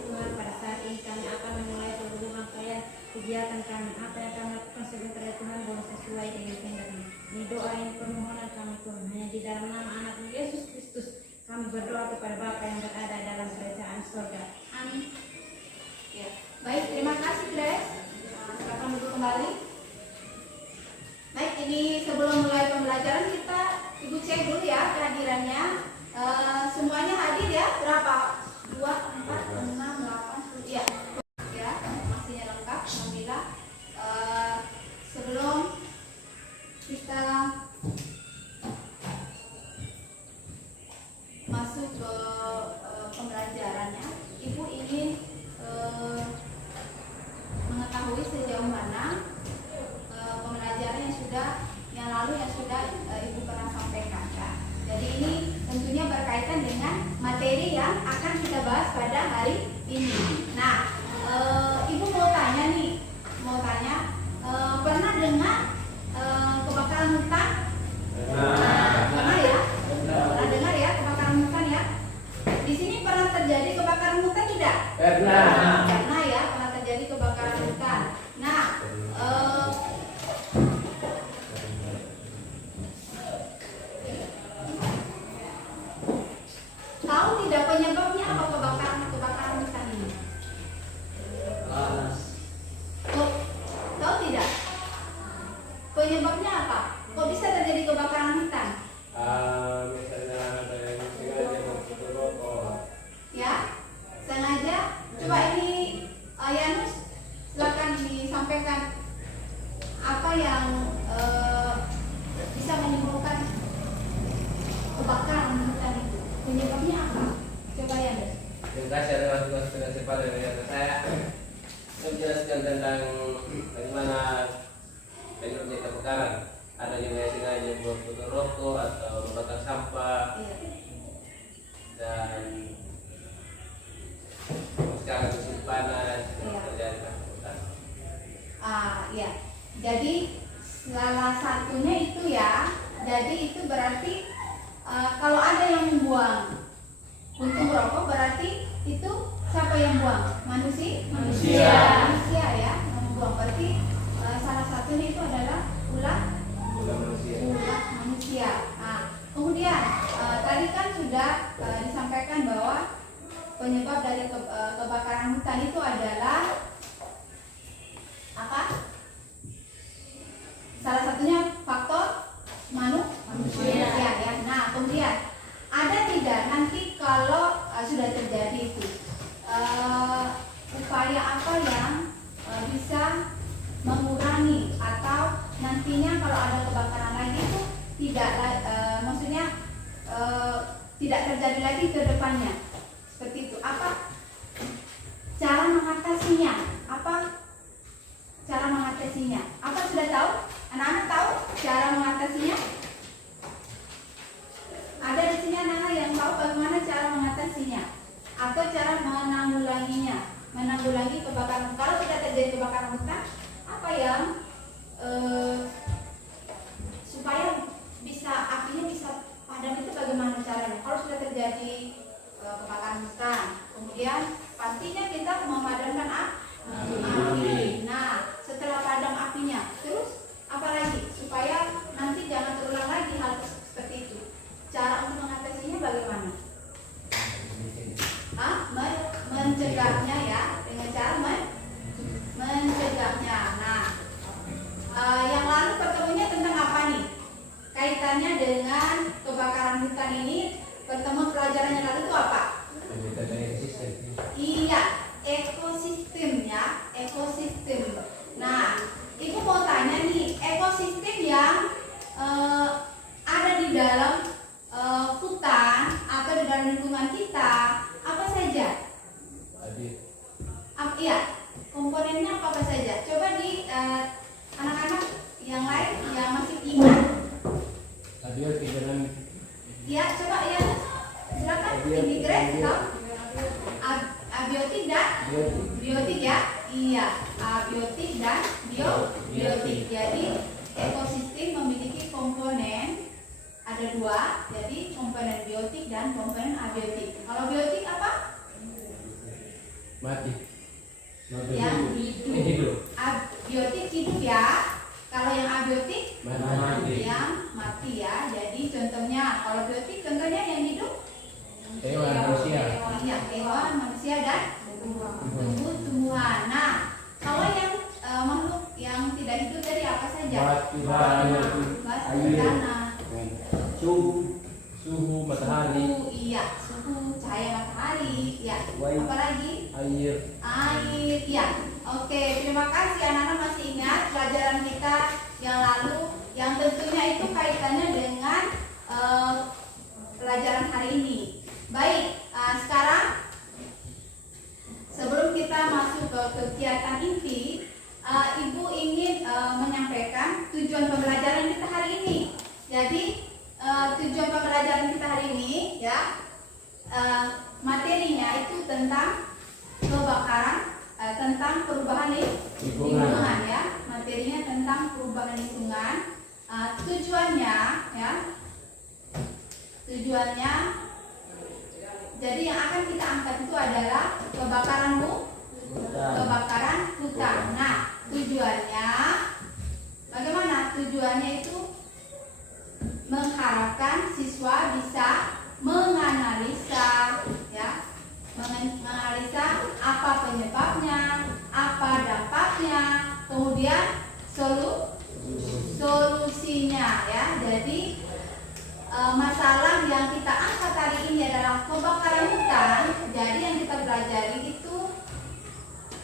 Tuhan, pada saat ini kami akan memulai seluruh rangkaian kegiatan kami. Apa yang kami lakukan sebentar Tuhan boleh sesuai dengan kehendak-Mu. Ini doa yang permohonan kami Tuhan, hanya di dalam nama anak Yesus Kristus kami berdoa kepada Bapa yang berada dalam kerajaan surga. Amin. Ya. Baik, terima kasih Grace. Silakan duduk kembali. Baik, ini sebelum mulai pembelajaran kita Ibu cek dulu ya kehadirannya. Semuanya hadir ya? Berapa? 2, 4, 6, 8, 10. Ya, ya, masihnya lengkap. Alhamdulillah. Sebelum kita masuk ke pembelajarannya, Ibu ingin mengetahui sejauh mana pembelajaran yang lalu yang sudah Ibu pernah sampaikan ya. Jadi ini tentunya berkaitan dengan materi yang akan kita bahas pada hari ini. Nah, Ibu mau tanya, pernah dengar kebakaran hutan? Pernah ya? Pernah dengar ya kebakaran hutan ya? Di sini pernah terjadi kebakaran hutan tidak? Pernah. Pernah ya, pernah terjadi kebakaran hutan. Nah, tahu tidak penyebabnya apa kebakaran hutan ini? Tahu tidak? Penyebabnya apa? Kok bisa terjadi kebakaran hutan? Misalnya ada yang sengaja membunuh rokok. Ya, sengaja. Coba ini Yanus, silakan disampaikan apa yang bisa menimbulkan kebakaran hutan itu. Penyebabnya apa? Coba Yanus. Terima kasih atas waktu pada saya menjelaskan tentang bagaimana penyebabnya kebakaran. Ada yang sengaja membunuh rokok atau membakar sampah. Iya. Dan sekarang musim panas terjadi kebakaran. Ya. Jadi salah satunya itu ya. Jadi itu berarti kalau ada yang membuang puntung rokok berarti itu siapa yang buang? Manusia ya, yang membuang. Berarti salah satunya itu adalah ulah manusia. Nah, kemudian tadi kan sudah disampaikan bahwa penyebab dari kebakaran hutan itu adalah apa? Salah satunya faktor manusia ya. Nah, kemudian ada tidak nanti kalau sudah terjadi itu upaya apa yang bisa mengurangi atau nantinya kalau ada kebakaran lagi itu maksudnya tidak terjadi lagi ke depannya seperti itu. Apa cara mengatasinya? Apa sudah tahu? Anak-anak tahu cara mengatasinya? Ada di sini anak-anak yang tahu bagaimana cara mengatasinya atau cara menanggulangi kebakaran. Kalau tidak terjadi kebakaran hutan, apa yang supaya apinya bisa padam itu bagaimana caranya? Kalau sudah terjadi kebakaran hutan, kemudian pastinya kita memadamkan api. Nah, setelah padam apinya, terus apa lagi supaya nanti jangan terulang lagi hal seperti itu? Cara untuk mengatasinya bagaimana? Mencegahnya ya, dengan cara mencegahnya. Nah, yang lalu pertemuannya tentang apa nih? Kaitannya dengan kebakaran hutan ini, pertemuan pelajaran yang lalu itu apa? Iya, ekosistem ya, ekosistem. Nah, Ibu mau tanya nih, ekosistem yang ada di dalam hutan atau di dalam lingkungan kita apa saja? Iya, komponennya apa saja? Coba di anak-anak yang lain yang masih ingat. Ya, coba ya, silakan. Ini Grace, tahu? Abiotik dan biotik ya. Iya, abiotik dan biotik. Jadi ekosistem memiliki komponen ada dua, jadi komponen biotik dan komponen abiotik. Kalau biotik apa? Mati. yang hidup. Hidup. Abiotik hidup ya. Kalau yang abiotik Mati. yang mati ya. Jadi contohnya kalau biotik contohnya yang hidup Hewan, manusia. iya hewan, manusia dan tumbuh-tumbuhan. Nah, kalau yang makhluk yang tidak hidup tadi apa saja? Batu, tanah, Suhu matahari, suhu, iya, suhu, cahaya matahari, ya. Apalagi? air. Air, ya. Oke, terima kasih anak-anak masih ingat pelajaran kita yang lalu yang tentunya itu kaitannya dengan pelajaran hari ini. Baik, sekarang sebelum kita masuk ke kegiatan inti, Ibu ingin menyampaikan tujuan pembelajaran kita hari ini. Jadi tujuan pembelajaran kita hari ini ya materinya itu tentang kebakaran, tentang perubahan lingkungan ya. Materinya tentang perubahan lingkungan. Tujuannya ya. Tujuannya jadi yang akan kita angkat itu adalah kebakaran hutan. Nah, tujuannya bagaimana? Tujuannya itu mengharapkan siswa bisa menganalisa ya, menganalisa apa penyebabnya, apa dampaknya, kemudian solusinya ya. Jadi masalah yang kita angkat hari ini adalah kebakaran hutan. Jadi yang kita pelajari itu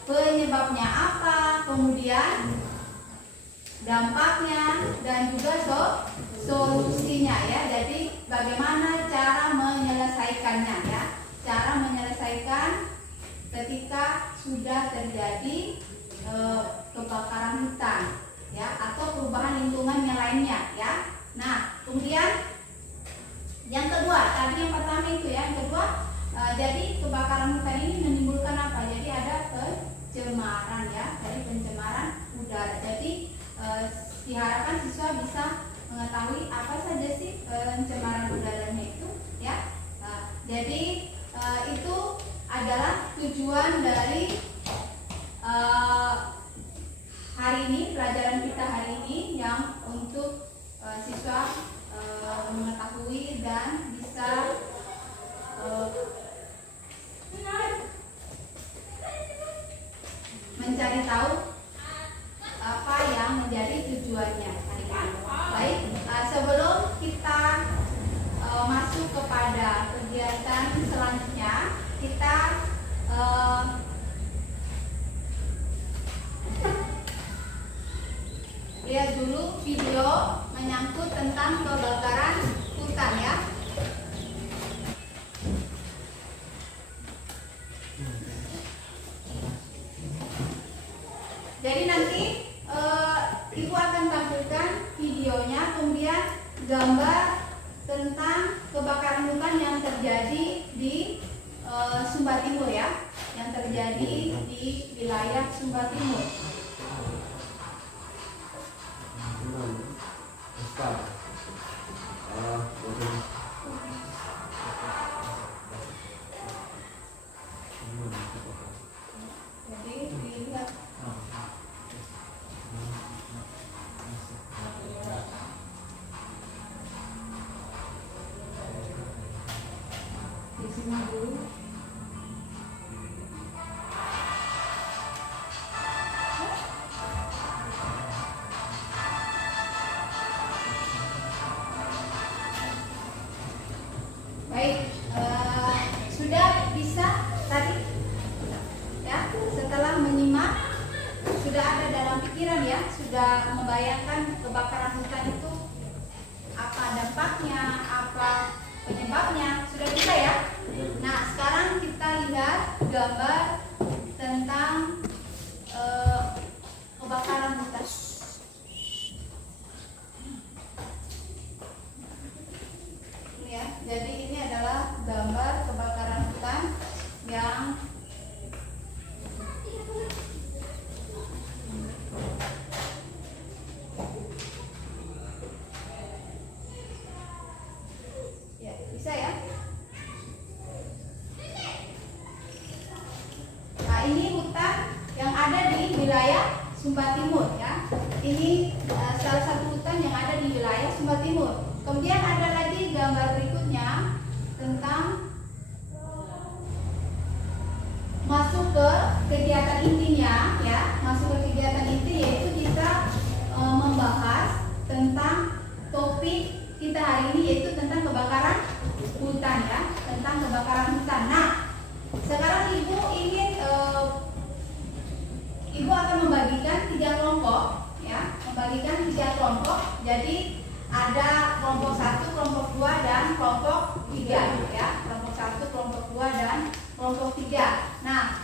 penyebabnya apa, kemudian dampaknya dan juga solusinya ya. Jadi bagaimana cara menyelesaikannya ya. Cara menyelesaikan ketika sudah terjadi kebakaran hutan ya, atau perubahan lingkungan yang lainnya ya. Nah, kemudian yang kedua, tadi yang pertama itu ya, yang kedua jadi kebakaran hutan ini menimbulkan apa? Jadi ada pencemaran ya, dari pencemaran udara. Jadi diharapkan siswa bisa mengetahui apa saja sih pencemaran udaranya itu ya. Jadi itu adalah tujuan dari hari ini, pelajaran kita hari ini, yang untuk siswa mengetahui dan bisa mencari tahu apa yang menjadi tujuannya hari ini. Baik, sebelum kita masuk kepada kegiatan selanjutnya, kita lihat dulu video menyangkut tentang kebakaran hutan ya. Jadi nanti Ibu akan tampilkan videonya, kemudian gambar tentang kebakaran hutan yang terjadi di Sumba Timur ya, yang terjadi di wilayah Sumba Timur. Jadi dilihat di sini dulu. Baik, sudah bisa tadi ya, setelah menyimak sudah ada dalam pikiran ya, sudah membayangkan kebakaran hutan itu apa dampaknya, apa penyebabnya, sudah bisa ya. Nah, sekarang kita lihat gambar tentang kebakaran hutan. Ya, jadi ini adalah gambar kebakaran hutan yang ya, bisa ya. Sumba Timur. Kemudian ada lagi gambar berikutnya tentang masuk ke kegiatan intinya ya. Masuk ke kegiatan inti yaitu kita membahas tentang topik kita hari ini, yaitu tentang kebakaran hutan ya, tentang kebakaran hutan. Nah, sekarang ibu ingin ibu akan membagikan 3 kelompok ya, membagikan 3 kelompok. Jadi ada kelompok 1, kelompok 2 dan kelompok 3 ya. Kelompok 1, kelompok 2 dan kelompok 3. Nah,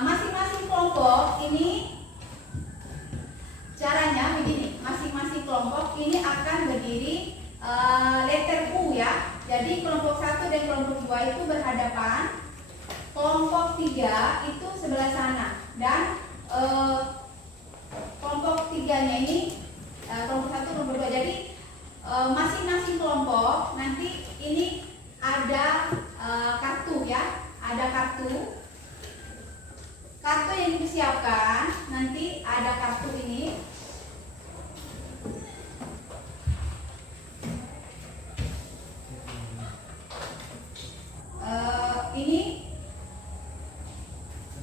masing-masing kelompok ini caranya begini. Masing-masing kelompok ini akan berdiri letter U ya. Jadi kelompok 1 dan kelompok 2 itu berhadapan. Kelompok 3 itu sebelah sana. Dan kelompok 3-nya ini kelompok 1, kelompok 2. Jadi masing-masing kelompok nanti ini ada kartu ya. Ada kartu. Kartu yang disiapkan nanti ada kartu ini.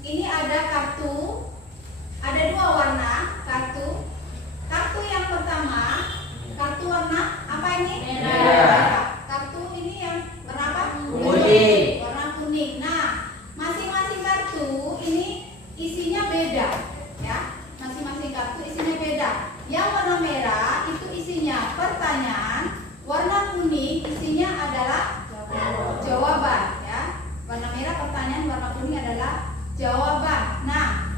Ini ada kartu, ada 2 warna kartu. Kartu yang pertama, kartu warna apa ini? Merah. Kartu ini yang warna apa? Kuning. Warna kuning. Nah, masing-masing kartu ini isinya beda, ya. Masing-masing kartu isinya beda. Yang warna merah itu isinya pertanyaan, warna kuning isinya adalah jawaban, ya. Warna merah pertanyaan, warna kuning adalah jawaban. Nah,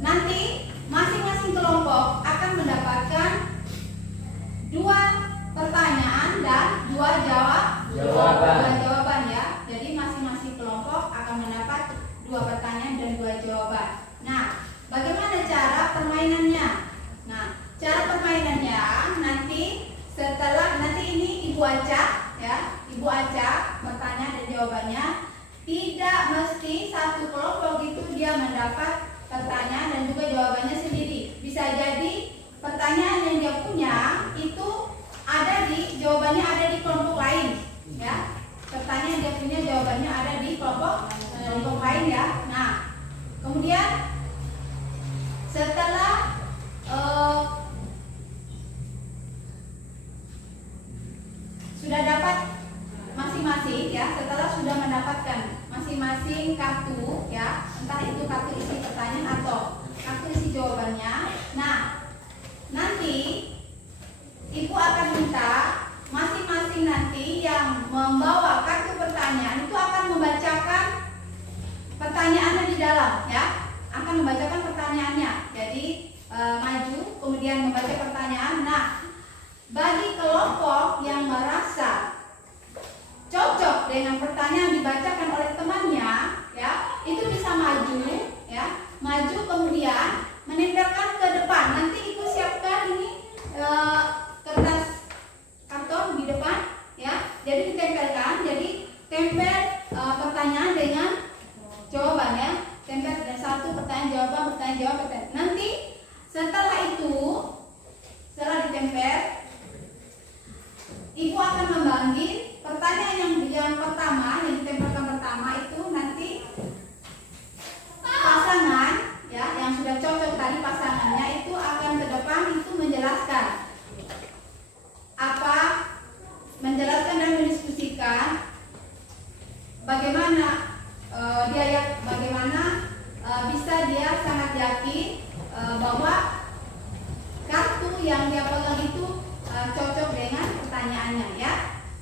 nanti masing-masing kelompok akan mendapatkan 2 pertanyaan dan 2 jawaban ya. Jadi masing-masing kelompok akan mendapat 2 pertanyaan dan 2 jawaban. Nah, bagaimana cara permainannya? Nah, cara permainannya nanti setelah ini ibu acak ya, ibu acak pertanyaan dan jawabannya. Tidak mesti satu kelompok itu dia mendapat pertanyaan dan juga jawabannya sendiri. Bisa jadi pertanyaan yang dia punya itu ada di jawabannya ada di kelompok lain, ya. Pertanyaan yang dia punya jawabannya ada di kelompok lain ya. Nah, kemudian setelah sudah dapat masing-masing ya, setelah sudah mendapatkan masing-masing kartu ya, entah itu kartu isi pertanyaan atau kartu isi jawabannya. Nah, nanti ibu akan minta masing-masing nanti yang membawa kartu pertanyaan itu akan membacakan pertanyaannya di dalam ya, akan membacakan pertanyaannya. Jadi maju kemudian membaca pertanyaan. Nah, bagi kelompok yang merasa cocok dengan pertanyaan dibacakan oleh temannya ya, itu bisa maju ya, maju kemudian menempelkan ke depan. Nanti ibu siapkan ini kertas karton di depan ya, jadi ditempelkan. Jadi tempel pertanyaan dengan jawabannya, tempel dan 1 pertanyaan jawaban, pertanyaan jawab, pertanyaan. Nanti setelah itu, setelah ditempel, ibu akan memanggil pertanyaan yang pertama, yang ditempelkan pertama itu nanti pasangan ya, yang sudah cocok tadi pasangannya itu akan ke depan itu menjelaskan menjelaskan dan mendiskusikan bagaimana bisa dia sangat yakin bahwa kartu yang dia pegang itu cocok dengan pertanyaannya ya.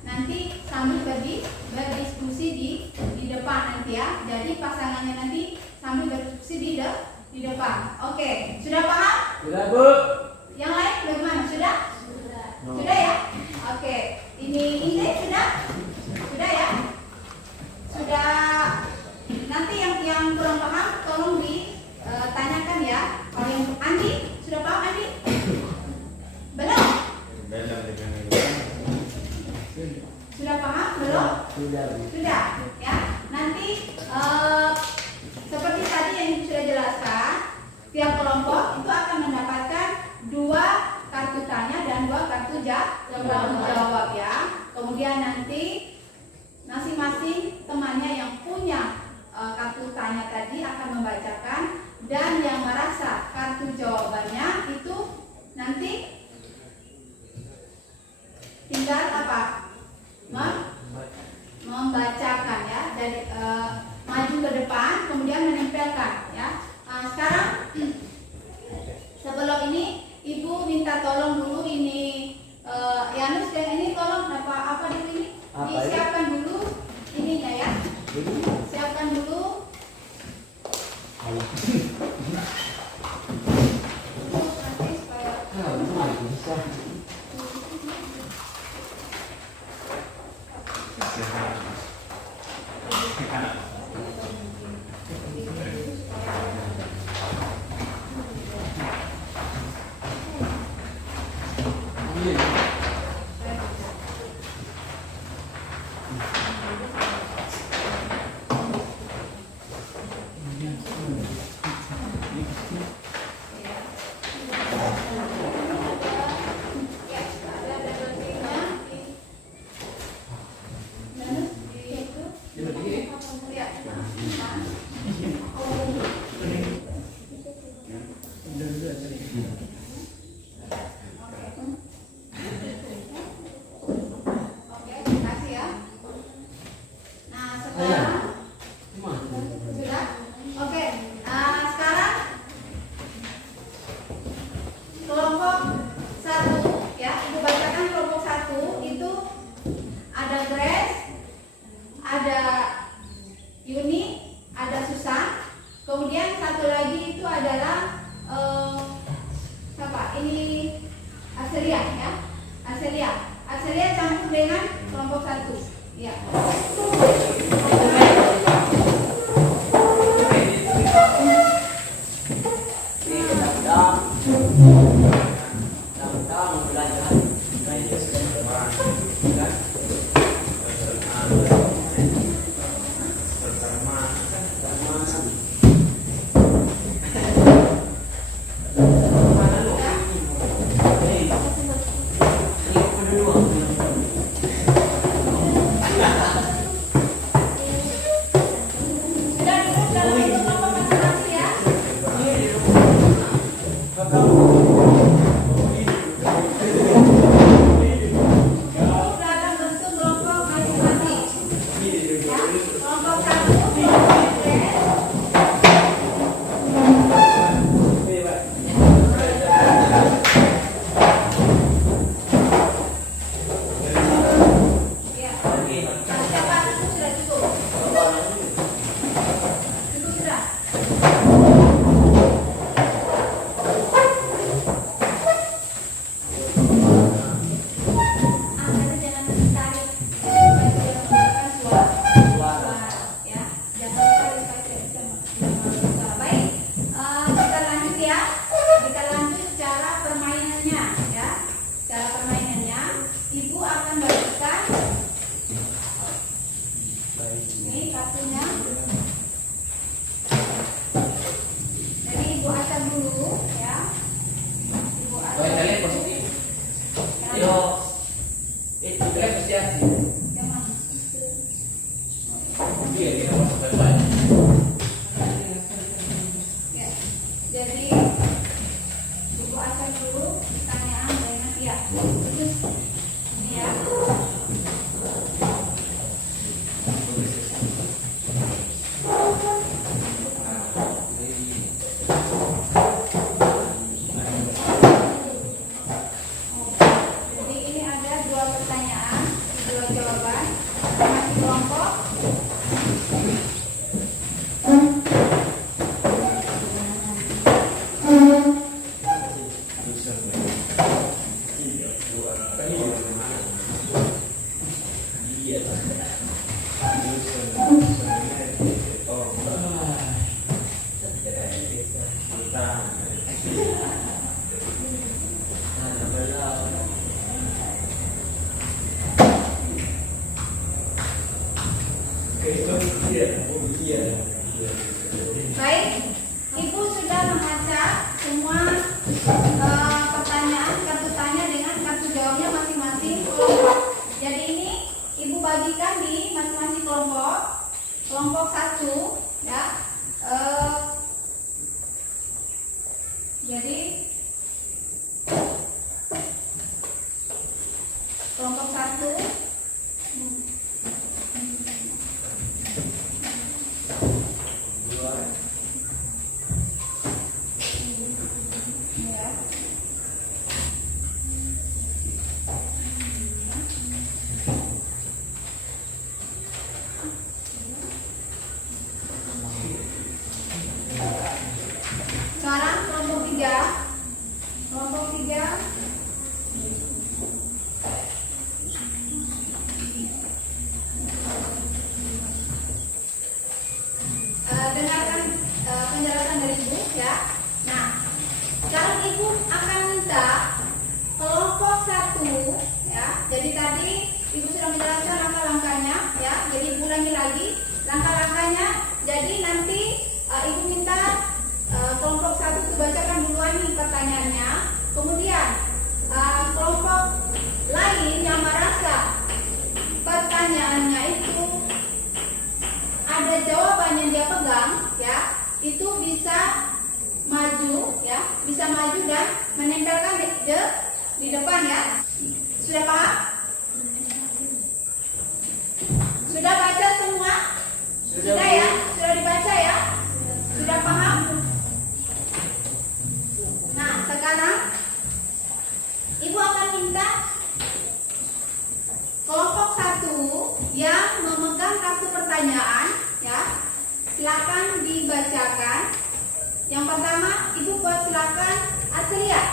Nanti sambil berdiskusi di depan nanti ya. Jadi pasangannya nanti sambil berdiskusi di depan. Oke, sudah paham? Sudah, Bu. Yang lain bagaimana? Sudah? Sudah ya? Oke. Ini sudah? Sudah ya? Sudah. Nanti yang kurang paham tolong ditanyakan ya. Kalau yang Andi, sudah paham Andi? Belum? Sudah paham? Belum? Sudah ya. Nanti seperti tadi yang sudah jelaskan, tiap kelompok itu akan mendapatkan 2 kartu tanya dan 2 jawab ya. Kemudian nanti masing-masing temannya yang punya kartu tanya tadi akan membacakan, dan yang merasa kartu jawabannya itu nanti tinggal apa? Membacakan ya, dari maju ke depan kemudian menempelkan ya. Sekarang sebelum ini Ibu minta tolong dulu ini Yanus dan ini tolong apa dulu ini? Disiapkan dulu ininya ya. Siapkan dulu. Nanti supaya Baik, Ibu sudah mengacak semua pertanyaan, kartu tanya dengan kartu jawabnya Kelompok 1 Dua. ya. Sekarang kelompok 3. Kelompok 3 dengarkan penjelasan dari Ibu ya. Nah, sekarang Ibu akan minta kelompok 1 ya. Jadi tadi Ibu sudah menjelaskan langkah-langkahnya ya. Jadi Ibu ulangi lagi langkah-langkahnya. Jadi nanti Ibu minta kelompok 1 itu bacakan duluan nih pertanyaannya. Kemudian kelompok lain yang merasa pertanyaannya itu ada jawaban yang dia pegang ya, itu bisa maju ya, bisa maju dan menempelkan di depan ya. Sudah paham? Sudah baca semua? Sudah ya? Sudah dibaca ya? Sudah paham? Nah, sekarang Ibu akan minta kelompok 1 yang memegang kartu pertanyaan ya, silakan dibacakan. Yang pertama, Ibu silakan Aslia.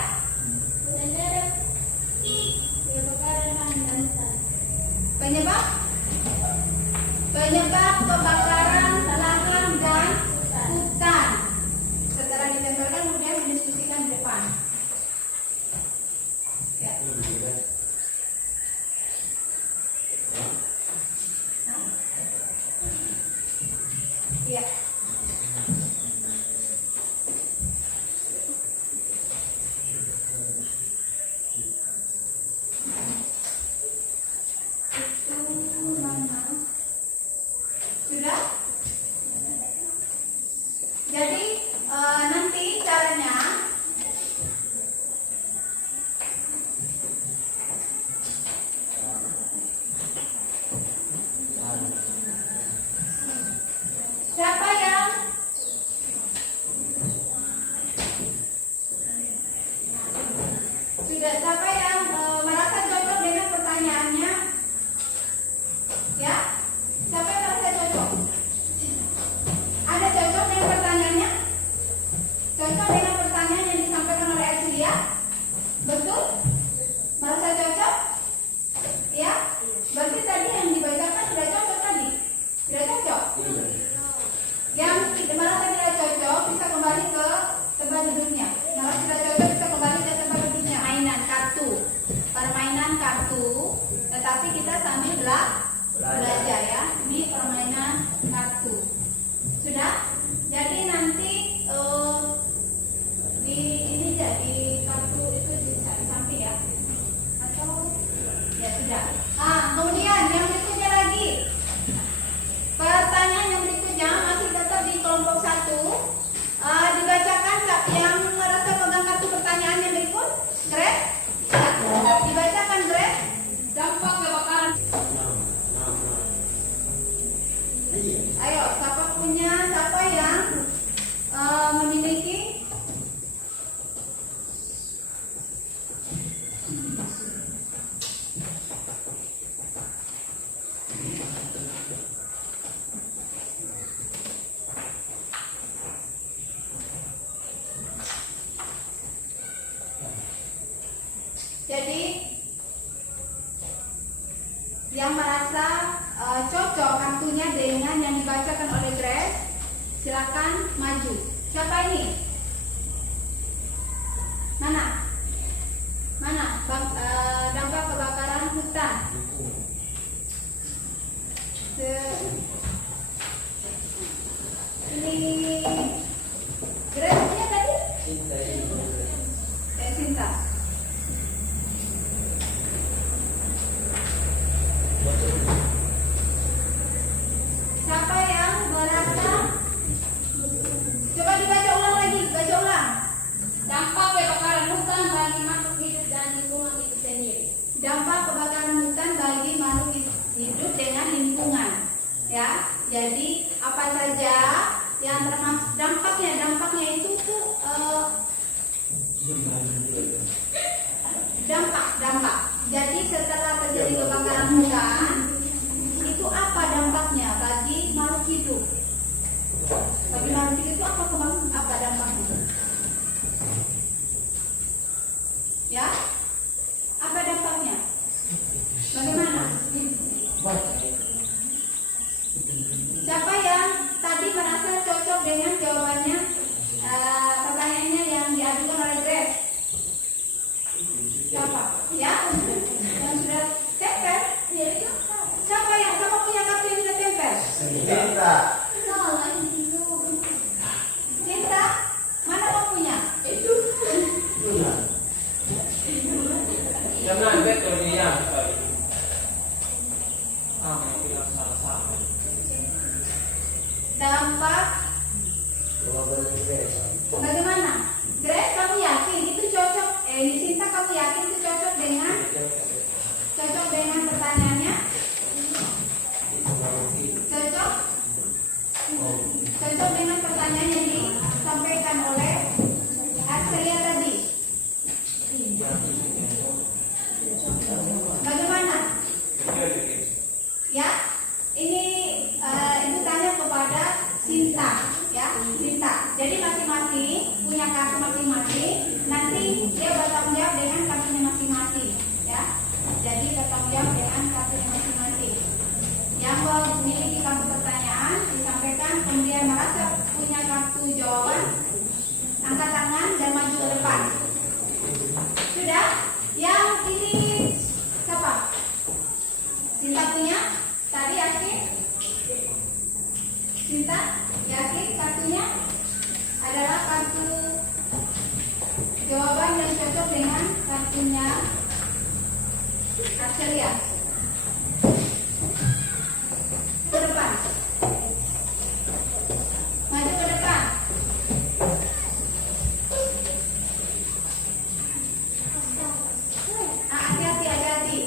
Penyebab kebakaran lahan dan hutan. Setelah ditempelkan kemudian didiskusikan di depan. Ya. Iya. Itu mana? Sudah? Jadi nanti caranya siapa yang sudah, siapa yang merasa cocok dengan pertanyaannya? Ya? Siapa yang merasa cocok? Ada cocok dengan pertanyaannya? Cocok dengan pertanyaan yang disampaikan oleh Aslia? Betul? Merasa cocok? Ya? Berarti tadi yang dibacakan sudah cocok tadi? Sudah cocok? Yang merasa tidak cocok bisa kembali ke tempat duduknya. Kalau tidak cocok bisa kembali ke tempat duduknya. Mainan kartu, permainan kartu. Tetapi kita sambil belajar ya. Ini permainan kartu. Sudah? Jadi nanti di ini jadi kartu itu bisa di samping ya. Atau ya sudah. Kemudian yang berikutnya lagi. Pertanyaan yang berikutnya masih tetap di kelompok 1. Dibacakan yang merasa pegang kartu pertanyaan yang berikut. Grace? Ya. Dibacakan Grace. Dampak kebakaran. Ayo, siapa yang memiliki? Jadi yang merasa cocok kartunya dengan yang dibacakan oleh Grace, silakan maju. Siapa ini? Mana? Dampak kebakaran hutan. Ini Grace punya tadi? Cinta. Siapa yang merasa? Coba dibaca ulang lagi, baca ulang. Dampak kebakaran hutan bagi makhluk hidup dan lingkungan itu sendiri. Dampak kebakaran ya. Jadi apa saja yang termasuk dampaknya itu tuh dampak. Jadi setelah terjadi kebakaran hutan, itu apa dampaknya bagi makhluk hidup? Bagi makhluk hidup itu apa dampaknya? Ya, apa dampaknya? Bagaimana? Siapa yang tadi merasa cocok dengan jawabannya pertanyaannya yang diajukan oleh Grace? Siapa? Ya, yang sudah tempel? Siapa punya kartu yang sudah tempel? Cinta? Mana kamu punya? Jangan betul dia. Dampak bagaimana? Grace, kamu yakin itu cocok? Ini Cinta, kamu yakin itu cocok dengan pertanyaannya? Cocok dengan pertanyaan yang disampaikan oleh Arcelia tadi. Bagaimana? Ya, ini ibu tanya kepada Cinta, ya, Cinta. Jadi masing-masing punya kartu masing-masing. Nanti dia bertanggung jawab dengan kartunya masing-masing, ya. Jadi bertanggung jawab dengan kartunya masing-masing. Yang memiliki kartu pertanyaan disampaikan, kemudian merasa punya kartu jawaban, angkat tangan dan maju ke depan. Sudah? Yang ini siapa? Cinta punya? Tadi yakin? Cinta yakin kartunya adalah kartu jawaban yang cocok dengan kartunya Arcelia. Ke depan. Maju ke depan. Hati-hati.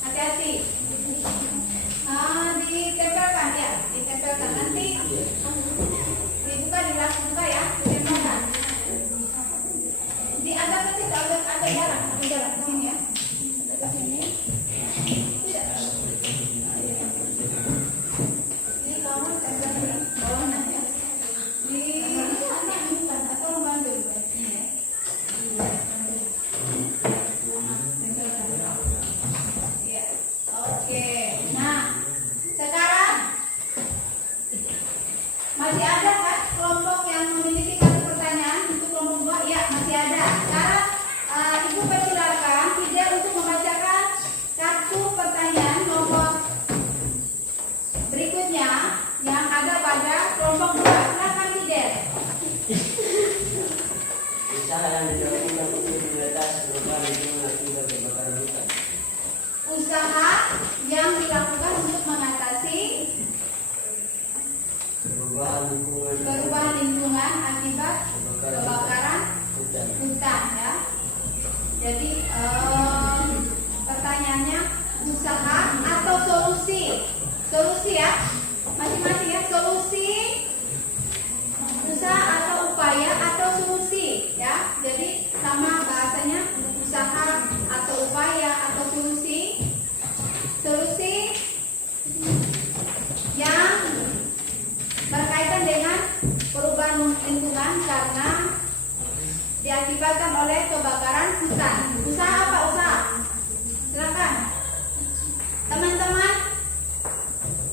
Hati-hati. Ditempelkan ya, ditempelkan. Nanti dibuka ya, ditempelkan. Di agak ke situ, agak jarak ke sini ya. Agak ke sini. Tidak. Ini kamu tempelkan bawah nanti. Di sana bukan atau membantu ini ya. Ya, oke. Nah, sekarang masih ada kan kelompok yang memiliki kartu pertanyaan untuk kelompok 2? Ya, masih ada. Sekarang ibu persilakan Fidel untuk membacakan kartu pertanyaan nomor berikutnya yang ada pada kelompok 2. Silakan Fidel. Usaha yang dilakukan untuk mengatasi perubahan lingkungan akibat kebakaran hutan. Usaha yang dilakukan untuk mengatasi perubahan lingkungan akibat kebakaran hutan ya. Jadi pertanyaannya usaha atau solusi? Solusi ya, masing-masing ya. Solusi, usaha atau upaya atau solusi ya. Jadi sama bahasanya, usaha atau upaya atau solusi. Solusi yang berkaitan dengan perubahan lingkungan karena diakibatkan oleh kebakaran hutan. Usaha apa? Usaha. Silakan. Teman-teman.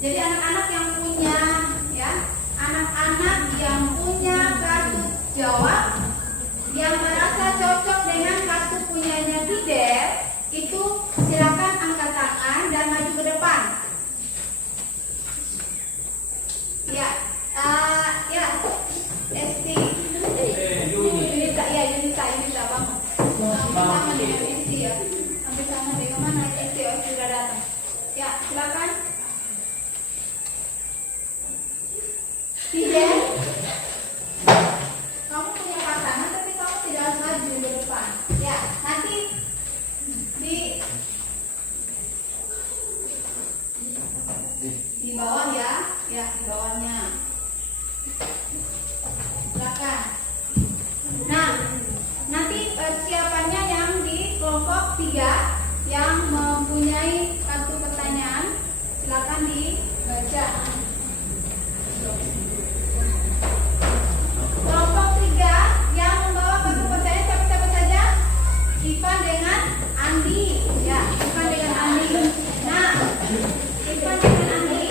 Jadi anak-anak yang punya ya, anak-anak yang punya kartu jawab yang merasa cocok dengan kartu punyanya Fidel, itu silakan angkat tangan dan maju ke depan. Ya, ya, Esti, Yunita, ya Yunita, bangun. Sama dengan Esti ya, sampai sama dengan mana Esti? Oh, sudah datang. Ya, silakan. Fidel, kamu punya pasangan tapi kamu tidak harus maju ke depan. Ya, nanti di bawah Ya, di bawahnya. Silakan. Nah, nanti persiapannya yang di kelompok 3 yang mempunyai kartu pertanyaan, silakan dibaca. Kelompok 3 yang membawa kartu pertanyaan siapa-siapa saja? Ivan dengan Andi. Ya, Ivan dengan Andi. Nah, Ivan dengan Andi.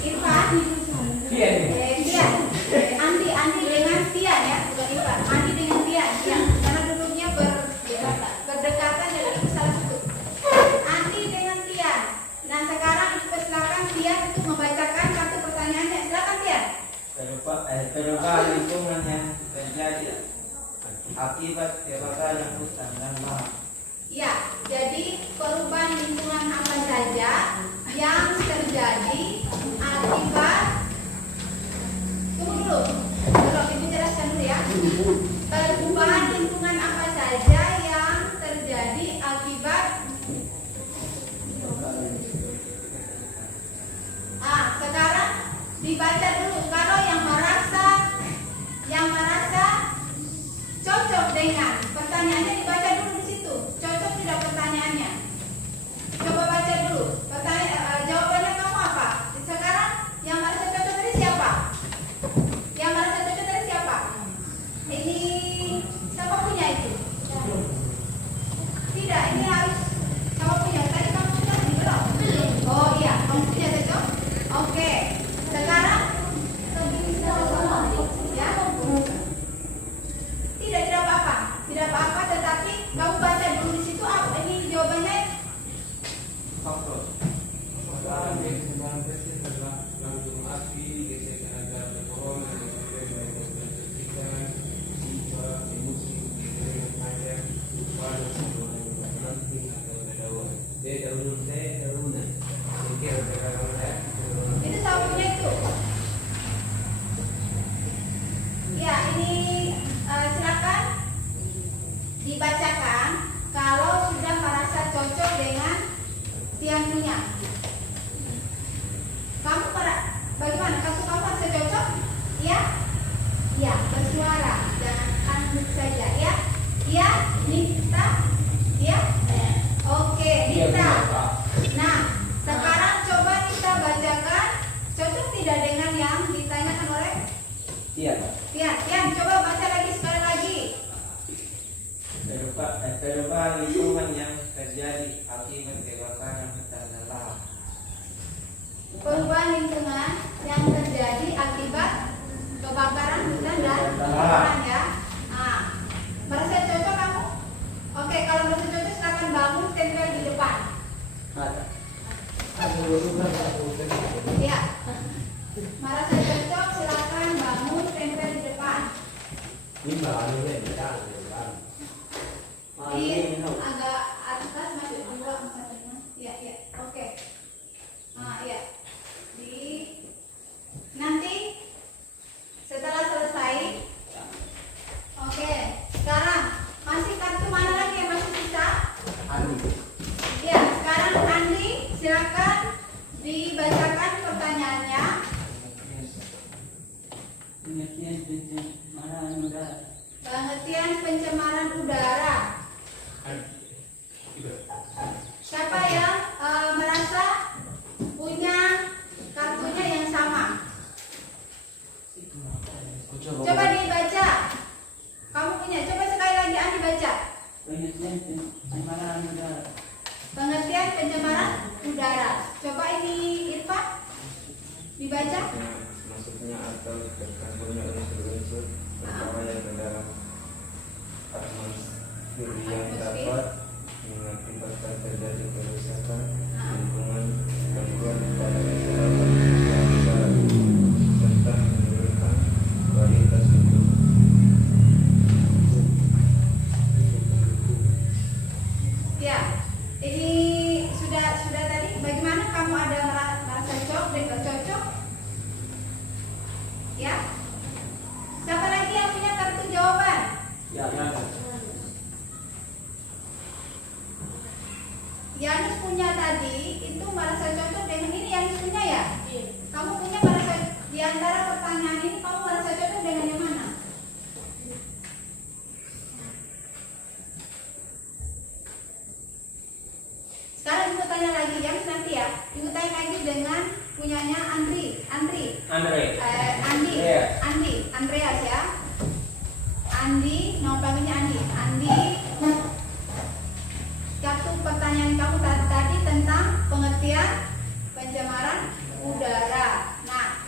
Irfan. Tian. Andi dengan Tian ya, bukan Irfan. Andi dengan Tian. Ya, karena duduknya berdekatan dan itu salah satu. Andi dengan Tian. Nah, sekarang silakan Tian untuk membacakan kartu pertanyaannya. Silakan Tian. Perubahan lingkungan yang terjadi akibat kebakaran hutan dan lahan. Ya, jadi perubahan lingkungan apa saja yang terjadi akibat. Tunggu dulu. Kalau Ibu jelaskan dulu ya. Perubahan lingkungan apa saja yang terjadi akibat. Sekarang dibaca dulu. Kalau yang merasa cocok dengan pertanyaannya dibaca dulu di situ. Cocok tidak pertanyaannya? Coba baca dulu. Jawabannya kamu apa? Sekarang yang merasa cocok tadi siapa? Yang merasa cocok tadi siapa? Ini siapa punya itu? Tidak, ini harus siapa punya? Tadi kamu punya belum? Oh iya, kamu punya cocok? Oke. Sekarang ya. Tidak apa-apa. Tidak apa-apa, tetapi kamu baca dulu di situ apa ini jawabannya. Faktor. Itu siapa punya itu? Ya, ini silakan dibacakan kalau sudah merasa cocok dengan Tian punya. Kamu bagaimana? Kamu merasa cocok? Ya? Ya, bersuara. Jangan anduk saja ya. Ya, Nita. Ya? Oke, Nita. Nah, sekarang coba kita bacakan cocok tidak dengan yang ditanyakan oleh Tian, coba baca lagi sekali lagi. Perubahan lingkungan yang terjadi akibat kebakaran hutan dan lahan. Perubahan lingkungan yang terjadi akibat kebakaran hutan dan lahan ya. Merasa cocok kamu? Oke, kalau merasa cocok silakan bangun tempel di depan. Ya. Merasa cocok silakan bangun tempel di depan. Agak atas masuk dua ya. Oke. Ya. Nanti setelah selesai. Oke. Sekarang masih kartu mana lagi yang masih sisa? Ya, sekarang Andi silakan dibacakan pertanyaannya. Pengertian pencemaran udara. Siapa yang merasa punya kartunya yang sama? Coba dibaca. Kamu punya. Coba sekali lagi Andi baca. Pengertian pencemaran udara. Coba ini Irfan dibaca. Maksudnya atau tercampurnya unsur-unsur berbahaya yang ke dalam atmosfer yang dapat mengakibatkan terjadi kerusakan lingkungan, gangguan pada kesehatan bangsa, serta menurunkan kualitas hidup. Ya, ini sudah tadi. Bagaimana kamu ada merasa cocok? Ya. Siapa lagi yang punya kartu jawaban? Yanus punya tadi itu merasa cocok dengan ini. Yanus punya ya? Kamu punya merasa di antara pertanyaan ini kamu merasa cocok dengan yang mana? Sekarang ibu tanya lagi, Yanus nanti ya. Ibu tanya lagi dengan punyanya Andi, Andreas ya. Andi, nama panggilnya Andi. Satu pertanyaan kamu tadi tentang pengertian pencemaran udara. Nah,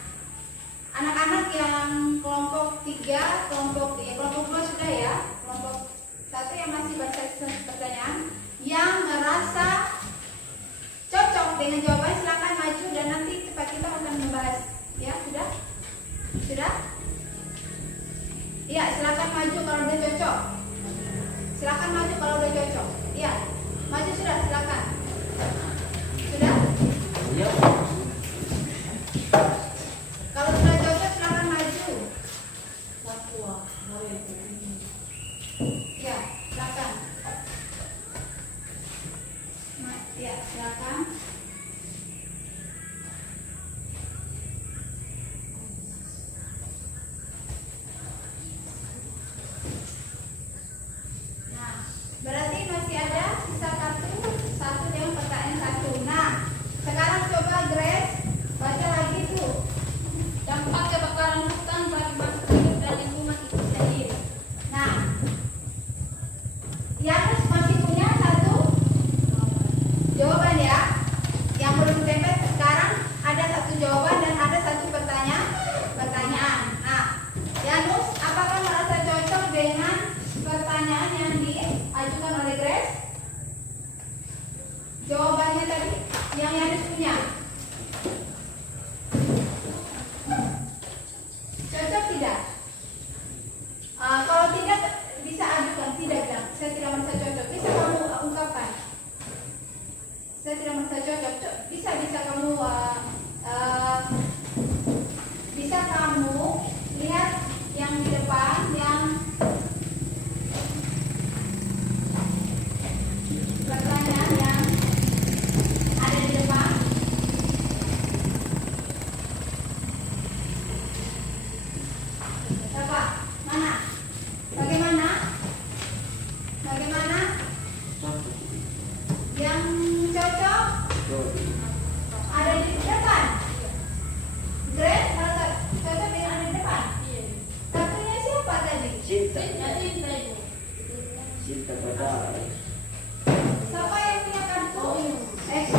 anak-anak yang kelompok 3, kelompok 2 sudah ya. Kelompok 1 yang masih baca pertanyaan, yang merasa cocok dengan jawaban silakan maju dan nanti cepat kita akan membahas. Ya, sudah? Sudah? Iya, silakan maju kalau udah cocok. Silakan maju kalau udah cocok. Iya. Maju sudah, silakan. Sudah? Iya. Kalau sudah cocok silakan maju. Ya, silakan. Ya, silakan. Nah, berarti masih ada sisa satu dengan pertanyaan 1. Nah, sekarang coba Grace baca lagi tuh. Dampak kebakaran hutan bagi makhluk hidup dan lingkungan itu sendiri. Nah, Yanus masih punya satu jawaban ya, yang belum ditempel. Sekarang ada satu jawaban dan ada satu pertanyaan. Nah, Yanus, apakah merasa cocok dengan pertanyaan yang diajukan oleh Grace? Jawabannya tadi yang Yanus punya. Cocok tidak? Kalau tidak bisa ajukan, tidak bilang saya tidak merasa cocok. Bisa kamu ungkapkan. Saya tidak merasa cocok. Bisa kamu bisa kamu lihat yang di depan, yang pertanyaan yang ada di depan. Bapak, mana? Bagaimana? Yang cocok ada di depan. Grace, merasa cocok dengan ada di depan. Kartunya siapa tadi? Cinta pada Siapa yang punya kartu? Grace,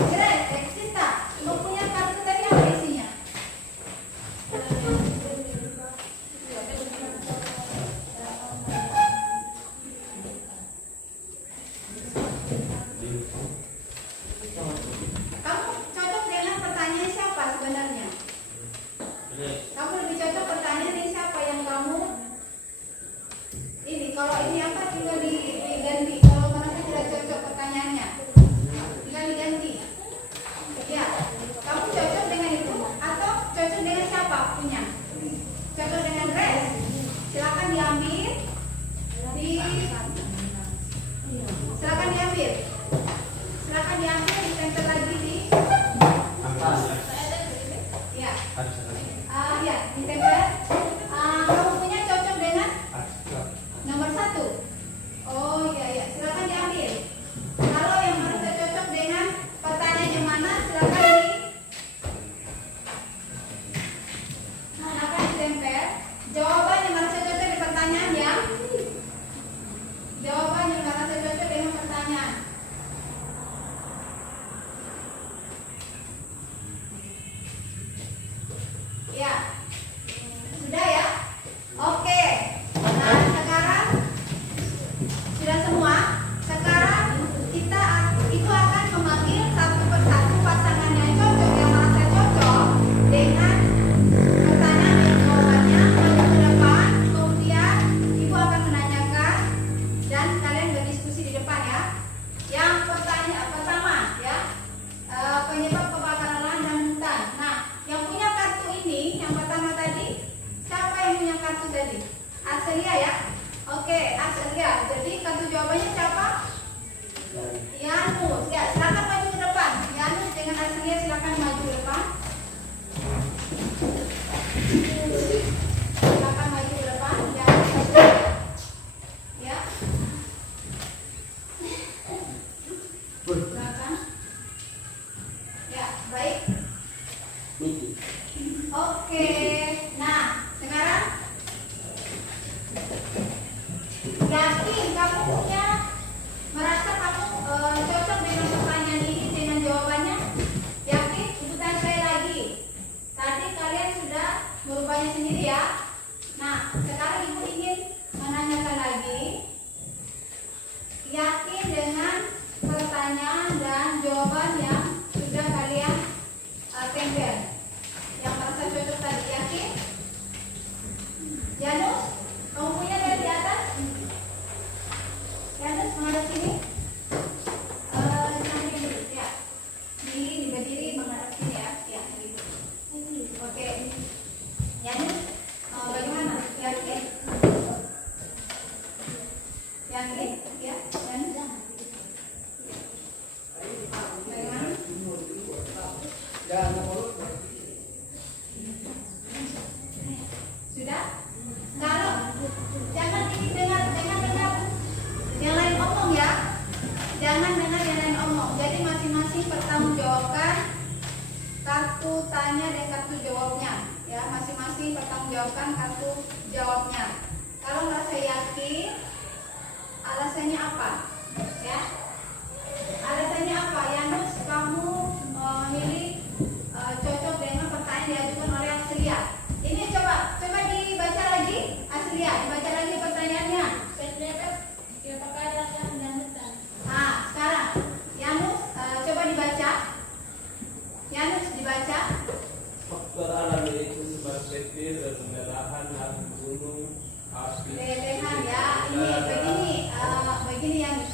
Cinta. Kamu punya kartu tadi apa isinya? Kamu cocok dengan pertanyaan siapa sebenarnya? Kamu lebih cocok pertanyaan dengan siapa yang kamu ini? Kalau ini apa tinggal diganti. Kalau merasa tidak cocok pertanyaannya, tinggal diganti. Ya, kamu cocok dengan itu atau cocok dengan siapa punya? Cocok dengan Grace? Silakan diambil. Silakan diambil. Silakan diambil, ditempel lagi di. Ya. Ya, ditempel. Kamu punya cocok dengan nomor 1. Oh iya, silakan diambil. Kalau yang merasa cocok dengan pertanyaan yang mana, silakan ditempel. Jawaban yang merasa cocok dengan pertanyaan yang merasa cocok dengan pertanyaan. Silakan. Ya, baik. Miki. Oke. Nah, sekarang yakin kamu punya merasa kamu cocok dengan pertanyaan ini dengan jawabannya? Yakin? Ikutan saya lagi. Tadi kalian sudah merubahnya sendiri ya. Nah, sekarang ibu ingin menanyakan lagi. Yakin dengan pertanyaan dan jawaban yang sudah kalian tempel? Yang merasa cocok tadi, yakin? Janus, kamu punya dari di atas? Janus, menghadap sini. Sampai dulu, ya. Ini berdiri menghadap sini ya. Ya, gitu. Oke. Janus, bagaimana? Yakin? Yakin? Ya, Janus. Bagaimana? Sudah? Kalau jangan dengar yang lain omong ya. Jangan dengar yang lain omong. Jadi masing-masing pertanggungjawabkan kartu tanya dan kartu jawabnya. Ya, masing-masing pertanggungjawabkan kartu jawabnya. Kalau merasa yakin, alasannya apa? Ya. Alasannya apa? Yanus, kamu milih cocok dengan pertanyaan diajukan oleh Aslia. Ini coba dibaca lagi Aslia, dibaca lagi pertanyaannya. Nah, sekarang Yanus coba dibaca. Yanus dibaca. Faktor alam itu sebagai lahan, gunung, api. Lelehan ya. Ini begini Yanus.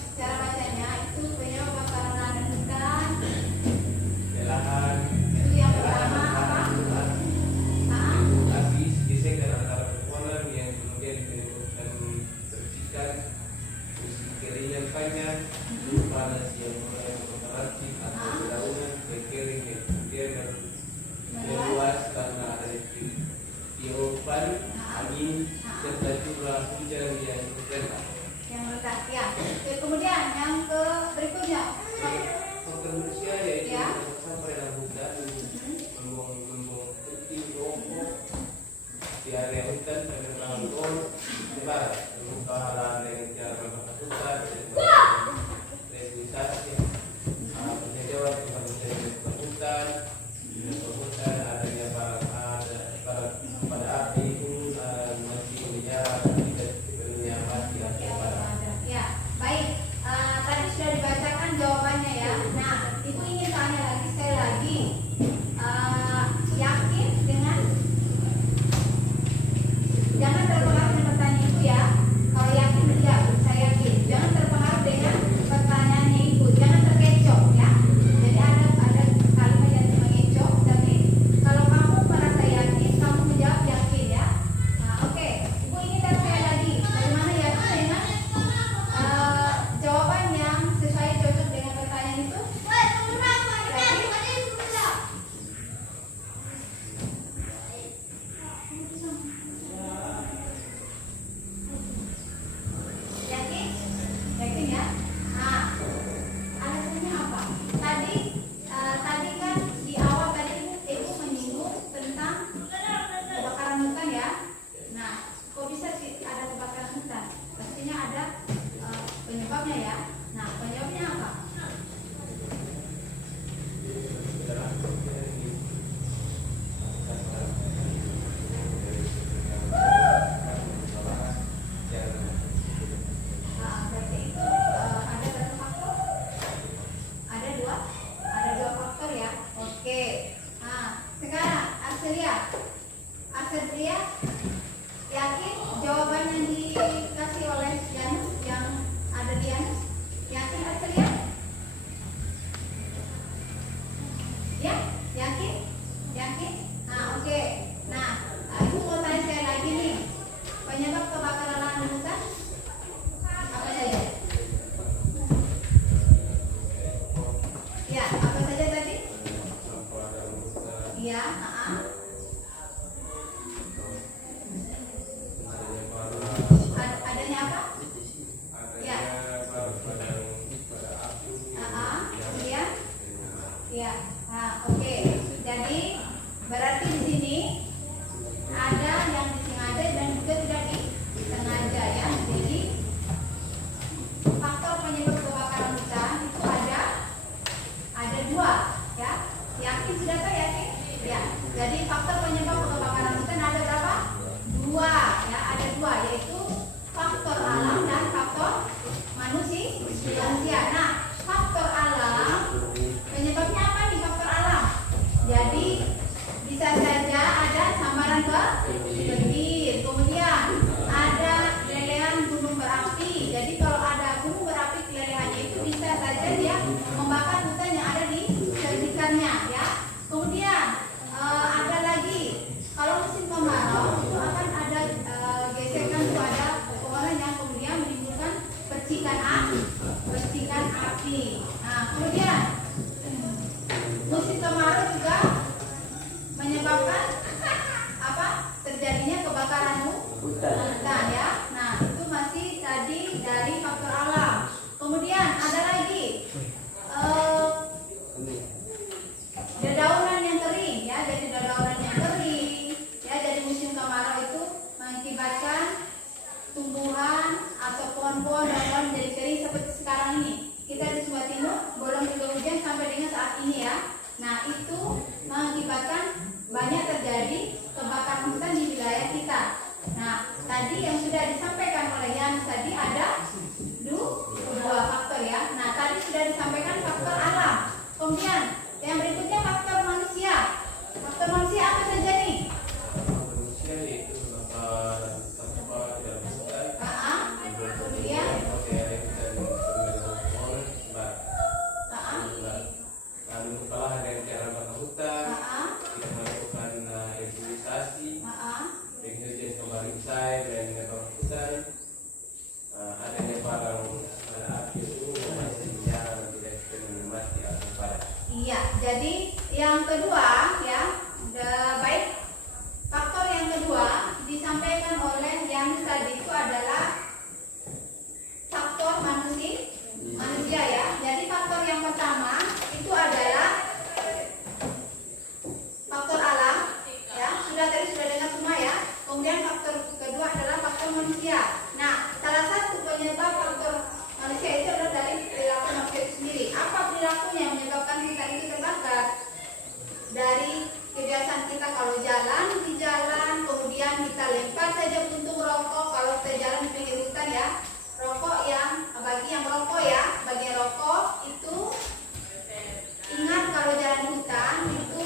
Nah, oke. Jadi berarti di sini ada yang disengaja dan juga tidak disengaja ya. Jadi faktor penyebab kebakaran hutan itu ada dua ya. Yakin sudah tak yakin? Ya. Jadi faktor penyebab kebakaran hutan ada berapa? Dua ya, ada dua yaitu faktor alam dan faktor manusia. Nah, faktor alam penyebabnya apa nih faktor alam? Jadi bisa saja ada sambaran petir, kemudian ada lelehan gunung berapi. Jadi kalau ada gunung berapi lelehannya itu bisa saja dia membakar hutan yang ada di sekitarnya ya. Kemudian ada lagi kalau musim kemarau itu akan ada gesekan pada pepohonan yang kemudian menimbulkan percikan api. Nah, kemudian musim kemarau juga menyebabkan apa? Terjadinya kebakaran hutan ya. Nah, itu masih tadi dari faktor alam. Kemudian ada lagi dedaunan yang kering ya. Jadi dedaunan yang kering ya. Jadi musim kemarau itu mengakibatkan tumbuhan atau pohon-pohon daun menjadi kering seperti sekarang ini. Kita di Sumba Timur belum juga hujan sampai dengan saat ini ya. Nah, itu mengakibatkan banyak terjadi kebakaran hutan di wilayah kita. Nah, tadi yang sudah disampaikan oleh Yan tadi ada dua faktor ya. Nah, tadi sudah disampaikan faktor alam. Kemudian yang berikutnya faktor manusia. Faktor manusia apa saja nih? Manusia itu sampah tidak besar. Kemudian lalu kepala dari cara bakar hutan, kita melakukan improvisasi, teknologi pemeriksaan dan bakar hutan, adanya barang api itu masih jarang tidak mati atau padam. Iya, jadi yang kedua ya, baik faktor yang kedua disampaikan oleh yang tadi itu adalah faktor manusia ya. Jadi faktor yang pertama itu adalah faktor alam ya. Tadi sudah dengar semua ya. Kemudian faktor kedua adalah faktor manusia. Nah, salah satu penyebab faktor manusia itu adalah dari perilaku manusia itu sendiri. Apa perilakunya yang menyebabkan hutan itu terbakar? Dari kebiasaan kita kalau jalan di jalan, kemudian kita lempar saja puntung rokok kalau kita jalan di pinggir hutan ya. Rokok bagi yang merokok ya, bagi yang rokok itu ingat kalau jalan di hutan itu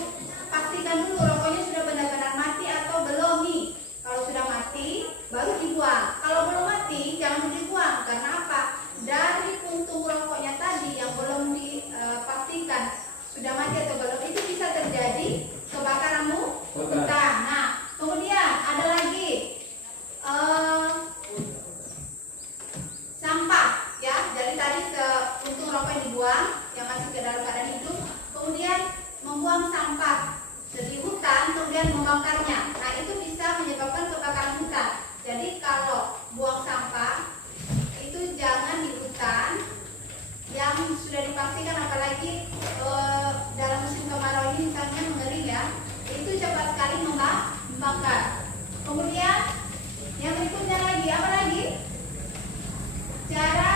pastikan dulu rokoknya sudah benar-benar mati atau belum nih. Kalau sudah mati baru dibuang. Kalau belum mati jangan dibuang. Karena apa? Dari puntung rokoknya tadi yang belum dipastikan sudah mati atau belum itu bisa terjadi kebakaran hutan. Nah, kemudian ada lagi sampah ya. Jadi tadi puntung rokok dibuang yang masih ke dalam keadaan hidup, kemudian membuang sampah di hutan, kemudian membakarnya. Nah, itu bisa menyebabkan kebakaran hutan. Jadi kalau buang sampah itu jangan di hutan yang sudah dipastikan, apalagi dalam musim kemarau ini hutannya mengering ya, itu cepat sekali membakar. Kemudian yang berikutnya lagi apa lagi? Cara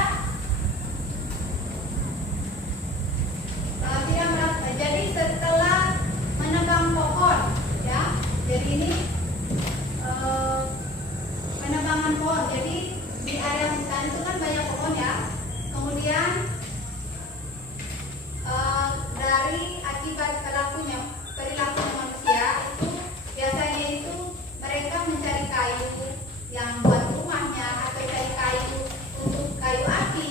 tidak merata. Jadi setelah menebang pohon ya, jadi ini penebangan pohon. Jadi di area hutan itu kan banyak pohon ya. Kemudian dari akibat perilaku manusia itu biasanya itu mereka mencari kayu yang buat rumahnya atau cari kayu untuk kayu api,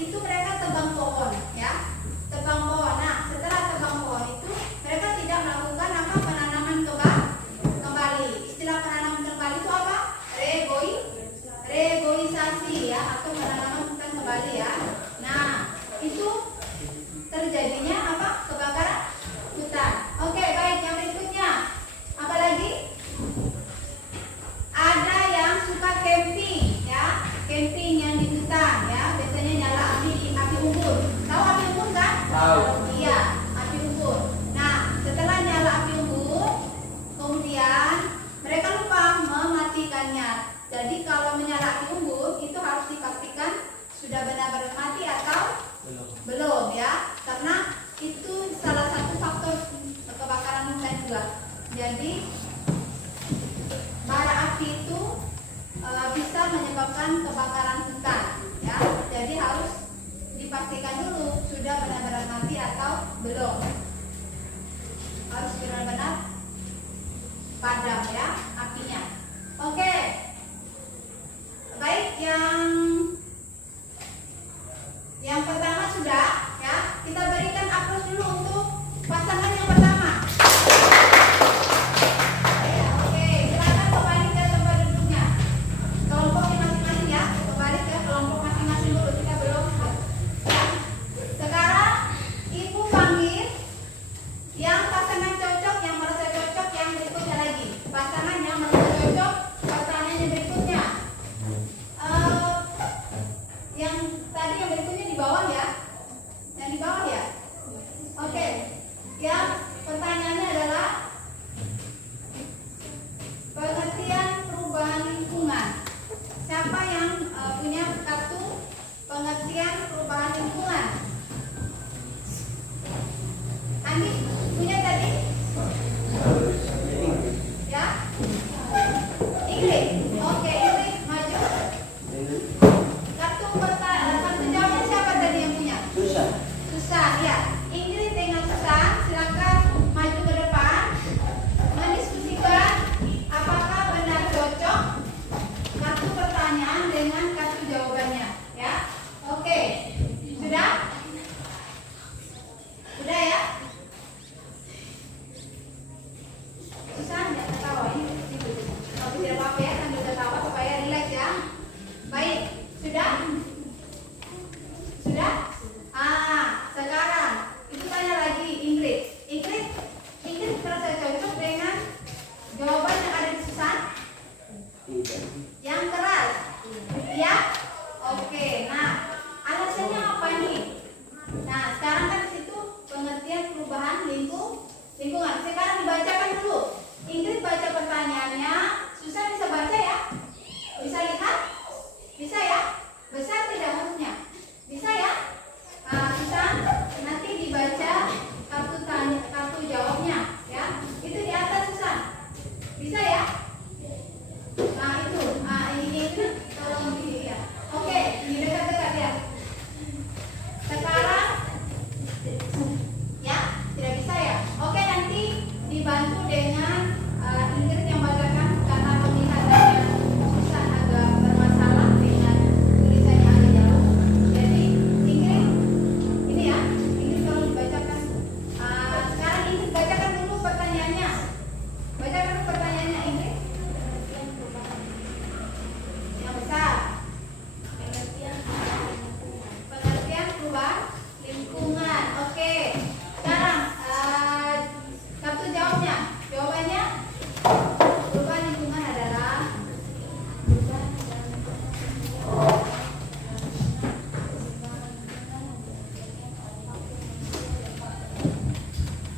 itu mereka tebang pohon ya, tebang pohon. Nah, setelah tebang pohon itu mereka tidak melakukan apa, penanaman kembali. Istilah penanaman kembali itu apa? Regoisasi ya, atau penanaman hutan kembali ya. Nah, itu terjadinya apa? Kebakaran hutan. Oke, baik, yang berikutnya apa lagi? Ada yang suka camping ya, camping yang di hutan ya, biasanya nyala api unggun. Tahu api unggun kan? Tahu. Iya, api unggun. Nah, belum ya, karena itu salah satu faktor kebakaran hutan juga. Jadi bara api itu bisa menyebabkan kebakaran hutan ya. Jadi harus dipastikan dulu sudah benar-benar mati atau belum. Harus benar-benar padam ya apinya. Oke. Baik, yang pertama sudah ya. Kita berikan aplaus dulu untuk pasangan yang pertama. Ya, oke, silakan kembali ke tempat duduknya. Kelompoknya masing-masing ya. Kembali ke kelompok masing-masing dulu. Kita belum ya. Sekarang Ibu panggil yang pasangan cocok, yang merasa cocok, yang berikutnya lagi. Pasangan yang merasa cocok, pertanyaannya berikutnya. Yang tadi yang berikutnya di bawah ya. Yang di bawah ya. Oke. Yang pertanyaannya adalah pengertian perubahan lingkungan. Siapa yang punya kartu pengertian perubahan lingkungan? Andi punya tadi? Ya? Ingrid. Oke, Ingrid maju. Kartu jawabnya siapa tadi yang punya? Susah. Susan, ya. Ingrid dengan Susan, silakan maju ke depan, mendiskusikan apakah benar cocok kartu pertanyaan dengan kartu jawabannya, ya. Oke, sudah? Sudah ya? Susan, jangan ketawa ini. Tapi tidak apa-apa ya, sambil ketawa supaya rileks ya. Baik, sudah? Sudah? Sekarang itu tanya lagi Ingrid. Ingrid merasa cocok dengan jawaban yang ada di Susan? Tidak. Yang keras? Ya? Oke. Nah, alasannya apa nih? Nah, sekarang kan di situ pengertian perubahan lingkungan. Sekarang dibacakan dulu. Ingrid baca pertanyaannya. Susan bisa baca ya? Bisa lihat? Bisa ya? Besar tidak hurufnya? Bisa ya? Susan, nanti dibaca kartu jawabnya ya. Itu di atas Susan. Bisa ya? Nah itu, ini tolong di ya. Oke, di dekat-dekat ya. Sekarang ya, tidak bisa ya. Oke, nanti dibantu dengan Ingrid yang bacakan karena penglihatannya Susan agak bermasalah dengan tulisannya agak jauh. Jadi Ingrid ini ya, Ingrid kalau dibacakan. Sekarang Ingrid bacakan dulu pertanyaannya. Bacakan dulu pertanyaannya Ingrid. Yang besar. Pengertian perubahan lingkungan. Oke. Sekarang kartu jawabnya. Jawabannya perubahan lingkungan adalah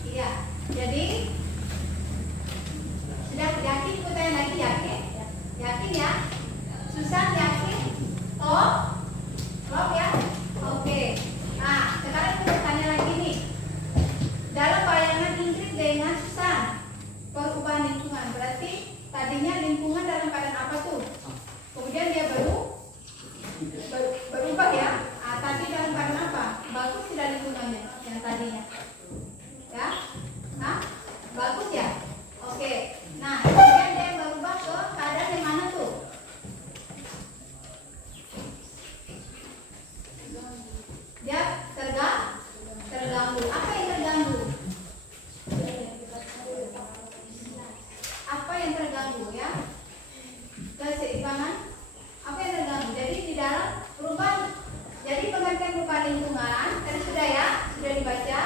iya. Jadi sudah yakin? Pertanyaan lagi yakin? Yakin ya? Susan yakin? Oh? Lock ya? Oke. Nah, sekarang kita tanya lagi nih. Dalam bayangan Ingrid dengan Susan, perubahan lingkungan berarti tadinya lingkungan dalam keadaan apa tuh? Kemudian dia berubah ya. Tadi dalam keadaan apa? Bagus tidak lingkungannya yang tadinya? Ya? Bagus ya? Oke. Nah, kemudian dia berubah ke keadaan yang mana tuh? Dia terganggu. Apa yang terganggu? Apa yang terganggu ya? Keseimbangan. Apa yang terganggu? Jadi di dalam perubahan. Jadi pengertian perubahan lingkungan tadi sudah ya, sudah dibaca.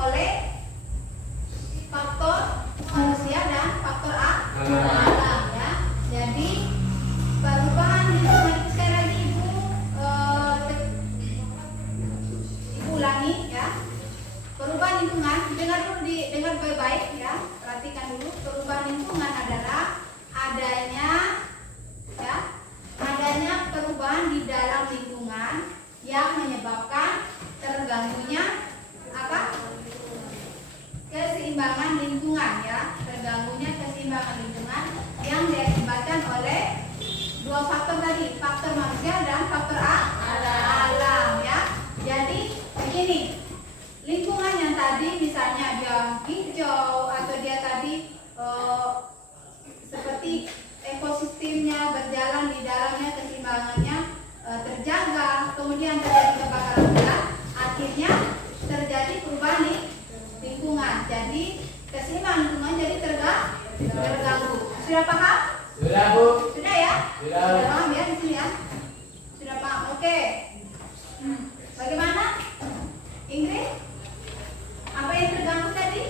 oleh faktor manusia dan faktor Alam. alam ya. Jadi perubahan lingkungan itu sekali lagi ibu ulangi ya. Perubahan lingkungan, dengar dulu, dengar baik-baik ya. Perhatikan dulu, perubahan lingkungan adalah adanya perubahan di dalam lingkungan yang menyebabkan terganggunya apa? Keseimbangan lingkungan ya. Terganggunya keseimbangan lingkungan yang diakibatkan oleh dua faktor tadi, faktor manusia dan faktor alam ya. Jadi begini, lingkungan yang tadi misalnya dia hijau atau dia tadi seperti ekosistemnya berjalan di dalamnya, keseimbangannya terjaga, kemudian terjadi kebakaran hutan, akhirnya terjadi perubahan lingkungan. Jadi keseimbangan lingkungan jadi terganggu. Sudah paham? Sudah, Bu. Sudah ya? Sudah. Sudah paham ya di sini ya? Sudah paham. Oke. Bagaimana? Inggris? Apa yang terganggu tadi?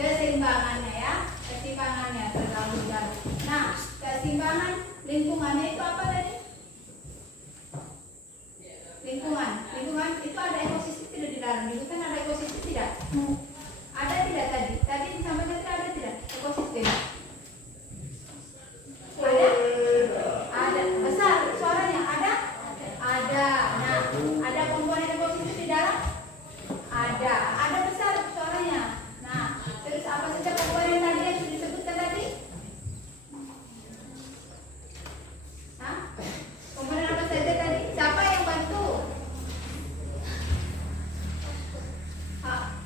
Keseimbangannya ya. Keseimbangannya terganggu dan. Nah, keseimbangan lingkungannya itu apa tadi? Lingkungan itu ada ekosistem tidak di dalam? Di hutan ada ekosistem tidak? Ada tidak tadi? Tadi disampaikan ada tidak ekosistem? Ada. Besar suaranya ada? Ada. Nah, ada komponen ekosistem di dalam? Ada. Ada besar suaranya. Nah, terus apa saja komponen tadi yang sudah disebutkan tadi? Hah? Komponen apa saja tadi? Siapa yang bantu?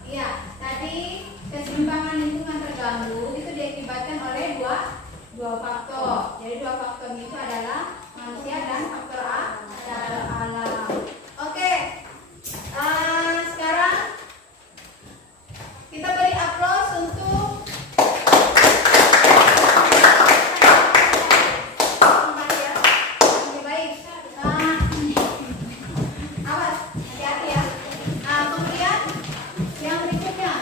Iya, tadi keseimbangan lingkungan terganggu itu diakibatkan oleh dua faktor. Jadi dua faktor itu adalah manusia dan faktor alam. Oke, sekarang kita beri aplaus untuk ya. Oke, baik. Awas, hati-hati ya. Kemudian yang berikutnya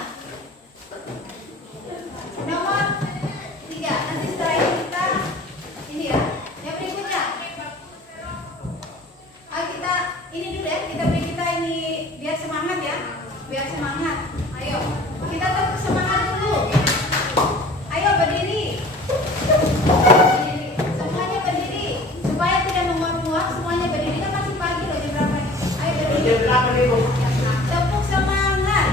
nomor 3. Nanti setelah ini kita ini ya. Yang berikutnya kita ini dulu ya. Kita ini biar semangat ya. Biar semangat. Ayo kita tepuk semangat dulu. Ayo berdiri. Berdiri. Semuanya berdiri supaya tidak menguap-nguap. Semuanya berdiri, kan masih pagi loh, jam berapa? Ayo berdiri. Jam berapa nih, Bu? Tepuk semangat.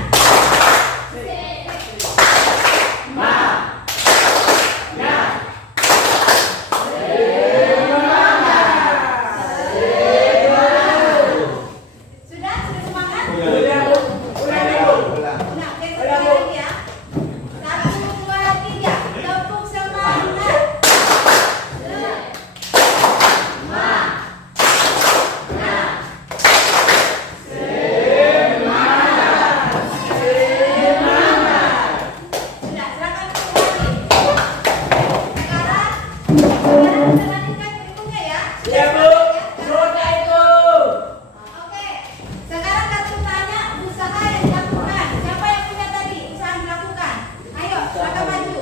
Sudah semangat? Nah, kita lagi ya. 1, 2, 3. Tepuk semangat. Sudah, silakan kembali. Sekarang kita lanjutkan berikutnya ya. Ya, Bu. Sudah itu. Oke, sekarang kartu tanya usaha yang dilakukan. Siapa yang punya tadi usaha yang dilakukan? Ayo, silakan maju.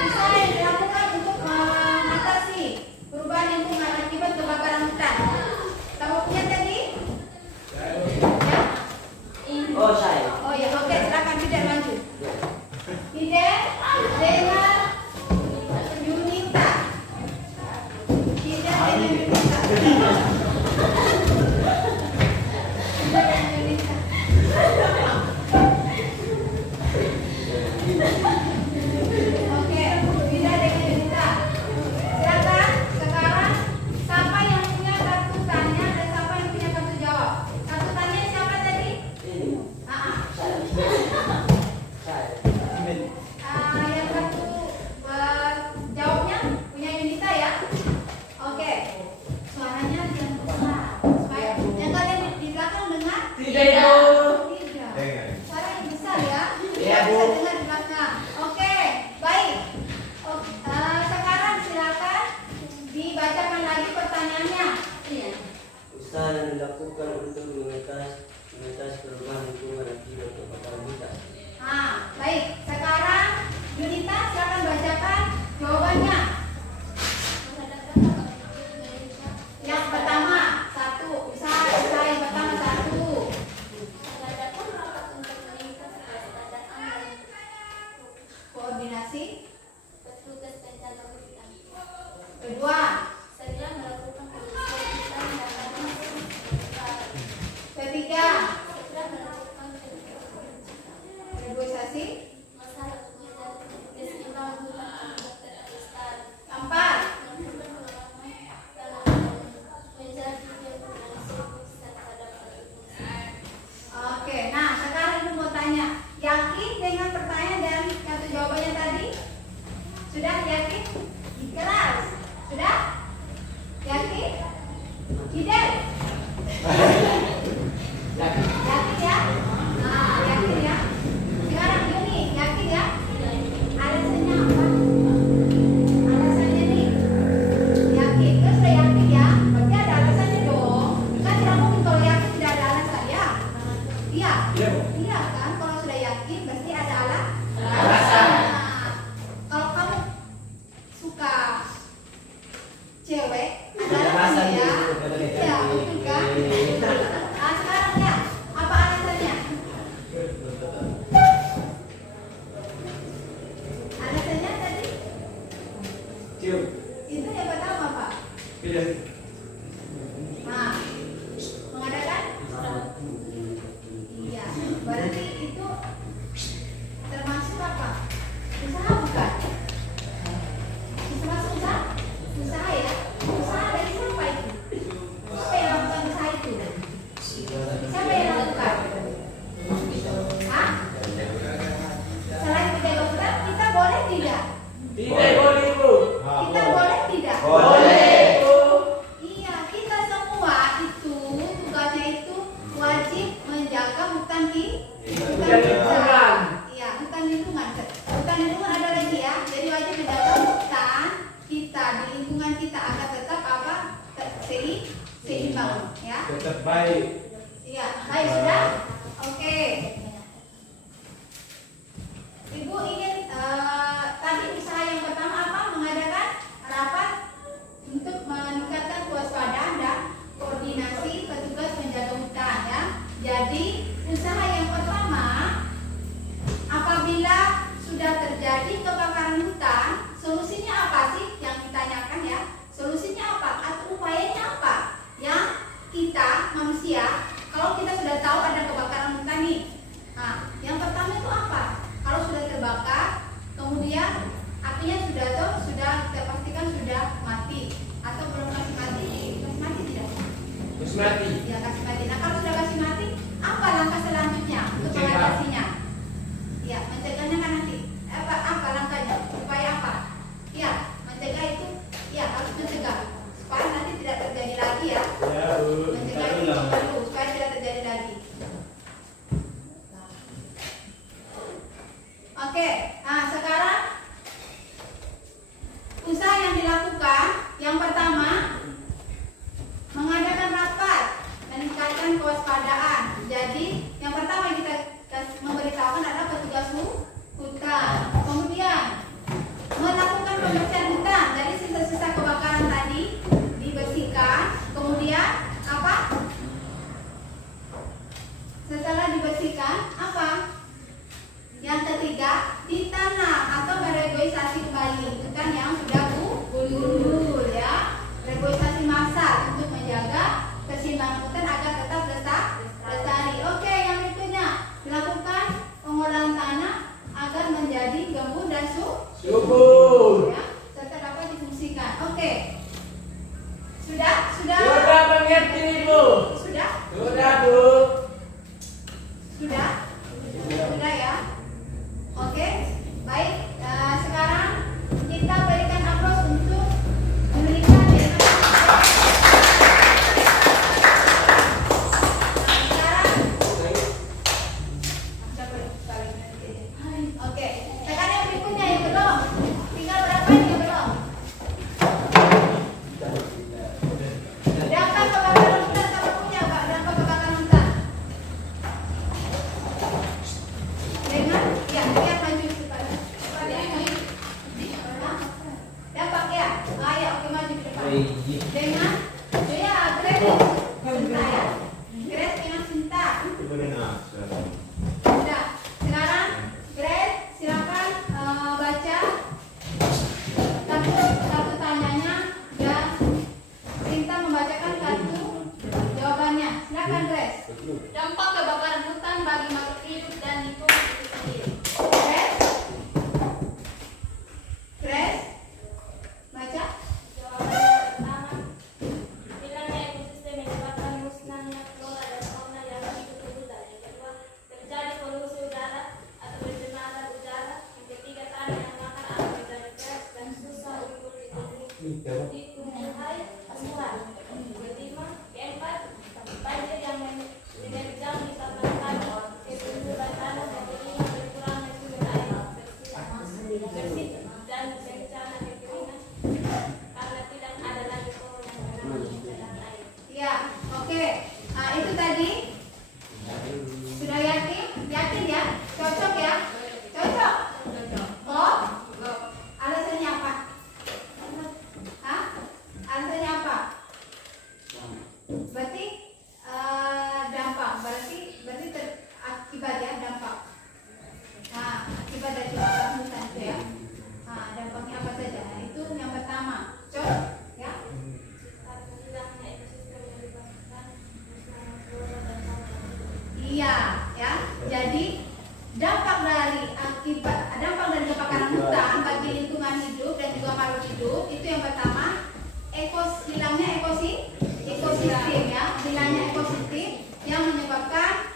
Usaha yang dilakukan untuk mengatasi perubahan lingkungan akibat kebakaran hutan. Kamu punya tadi? Ya? Oh, saya. Oh ya, oke, silakan tidak maju. Tidak dengan Yunita. Tidak dengan Yunita. Oke, tidak dengan Yunita. Silakan sekarang siapa yang punya kartu tanya dan siapa yang punya kartu jawab? Kartu tanya siapa tadi? Ini. Saya. Yang kartu jawabnya punya Yunita ya. Oke, suaranya Iya kan, kalau sudah yakin berarti ada Alasan. Nah, kalau kamu suka cewek, ada alasan ya. Iya, betul kan? Nah, sekarang ya, apa alasannya? Alasannya tadi Cium. itu yang pertama Pak. Pilih. Nah, mengadakan? Iya, berarti itu termasuk apa? Usaha bukan? Termasuk usaha? Usaha ya? Usaha dari siapa itu? Siapa yang lakukan usaha itu? Siapa yang lakukan? Hah? Selain menjaga hutan, kita boleh tidak? Tidak boleh Bu. Kita boleh tidak? Boleh Bu. Iya, kita semua itu tugasnya itu wajib menjaga hutan lingkungan. Iya, hutan lingkungan. Hutan lingkungan ada lagi ya. Jadi wajib menjaga hutan kita di lingkungan kita agar tetap apa? Seimbang ya. Tetap baik. Iya, baik sudah. Oke. Ibu ingin tadi usaha yang pertama apa? Mengadakan rapat untuk meningkatkan kewaspadaan dan koordinasi petugas penjaga hutan ya. Jadi usaha yang pertama, apabila sudah terjadi kebakaran hutan, solusinya apa sih yang ditanyakan ya? Solusinya apa? Atau upayanya apa? Yang kita manusia, kalau kita sudah tahu ada kebakaran hutan nih, nah yang pertama itu apa? Kalau sudah terbakar, kemudian apinya sudah terpastikan sudah mati atau belum kasih mati tidak? Terus mati. Ya kasih mati. Nah kalau sudah kasih mati, apa langkah selanjutnya untuk Mencegah. mengatasinya? Ya mencegahnya kan nanti. Apa langkahnya? Upaya apa? Ya mencegah itu, ya harus mencegah supaya nanti tidak terjadi lagi ya. Ya Bu. Mencegah itu perlu supaya tidak terjadi lagi. Oke, nah sekarang usaha yang dilakukan yang pertama mengadakan rapat meningkatkan kewaspadaan. Jadi yang pertama kita memberitahukan adalah petugas hutan. Kemudian melakukan pembersihan hutan dari sisa-sisa kebakaran tadi dibersihkan. Kemudian apa? Setelah dibersihkan apa? Yang ketiga, ditanam atau meregoisasi kembali hutan yang sudah gundul ya. Regoisasi massal untuk menjaga keseimbangan hutan agar tetap lestari. Oke, yang berikutnya dilakukan pengolahan tanah agar menjadi gembur dan Subur. ya, serta dapat difungsikan. Oke. Sudah? Sudah mengerti Bu. Sudah? Sudah Bu. Sudah? Sudah ya? Oke, baik. Sekarang kita berikan aplaus untuk memberikan sekarang. Oke, sekarang yang berikutnya yang belum. Tinggal berapa yang belum? Dampak kebakaran hutan kamu punya Pak? Dampak kebakaran hutan. akibat ya, dampak. Nah, akibat dari kebakaran hutan itu ya. Nah, dampaknya apa saja? Nah, itu yang pertama, cok, ya. Iya, ya. Jadi dampak dari kebakaran hutan bagi lingkungan hidup dan juga makhluk hidup itu yang pertama hilangnya ekosistem ya, hilangnya ekosistem yang menyebabkan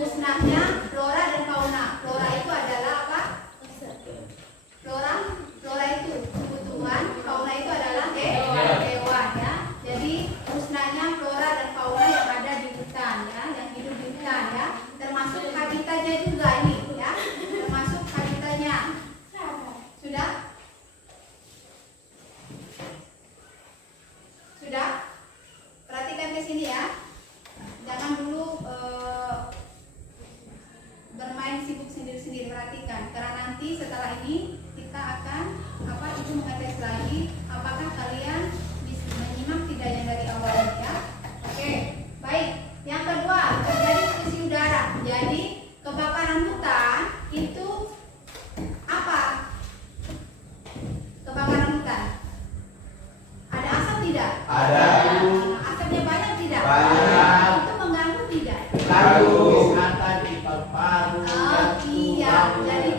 musnahnya flora dan fauna. Flora itu adalah apa? Flora itu tumbuhan, fauna itu adalah hewan ya. Jadi musnahnya flora dan fauna yang ada di hutan ya, yang hidup di hutan ya, termasuk habitatnya juga ini ya, termasuk habitatnya. Sudah? Sudah? Perhatikan ke sini ya. Jangan dulu bermain sibuk sendiri-sendiri, perhatikan. Karena nanti setelah ini kita akan ibu mengetes lagi apakah kalian bisa menyimak tidak yang dari awal ya. Oke, baik. Yang kedua, terjadi polusi udara. Jadi kebakaran hutan itu apa? Kebakaran hutan ada asap tidak? Ada. Asapnya banyak tidak? Banyak. Itu mengganggu tidak? Lalu akan di paru-paru. Oh iya, jadi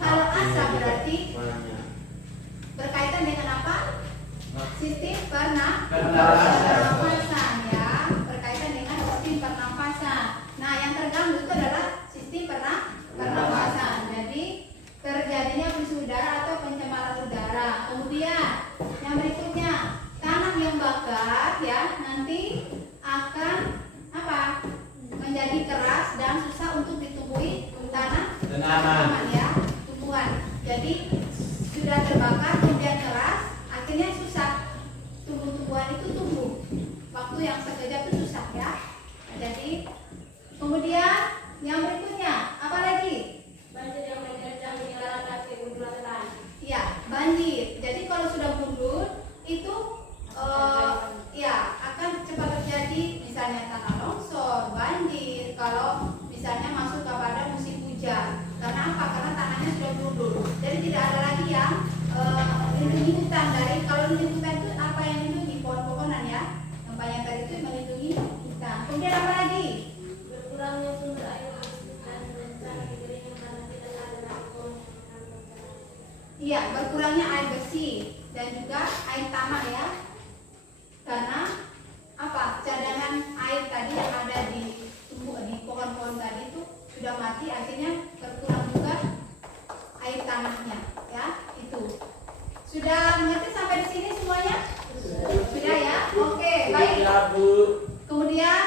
kalau asap berarti Banyak. berkaitan dengan apa? Sistem Pernapasan. pernapasan ya, berkaitan dengan sistem pernapasan. Nah, yang terganggu itu adalah sistem pernapasan. Jadi terjadinya polusi udara atau pencemaran udara. Kemudian yang berikutnya, tanah yang bakar ya nanti akan apa? Menjadi keras dan susah untuk ditumbuhi tanaman ya, tumbuhan. Jadi sudah terbakar kemudian keras, akhirnya susah tumbuh-tumbuhan itu tumbuh. Waktu yang sekejap itu susah ya. Jadi kemudian yang berikutnya apa lagi? Banjir yang menerjang jalan kaki gundulan tanah. Iya, banjir. Jadi kalau sudah gundul itu ya akan cepat terjadi misalnya tanah longsor, banjir kalau misalnya masuk kepada musim hujan. Karena apa? Karena tanahnya sudah gundul. Jadi tidak ada lagi yang melindungi hutan dari, kalau melindungi hutan itu apa yang melindungi pohon-pohonan ya. Yang banyak tadi itu melindungi hutan. Kemudian apa lagi? Berkurangnya sumber air bersih dan bencana kekeringan karena tidak ada lagi pohon yang akan berjalan. Iya, berkurangnya air bersih dan juga air tanah ya. Karena apa? Cadangan air tadi yang ada di pohon-pohon tadi itu sudah mati, akhirnya berkurang juga air tanahnya ya. Itu. Sudah mengerti sampai di sini semuanya? Sudah ya? Oke, baik. Ya, Bu. Kemudian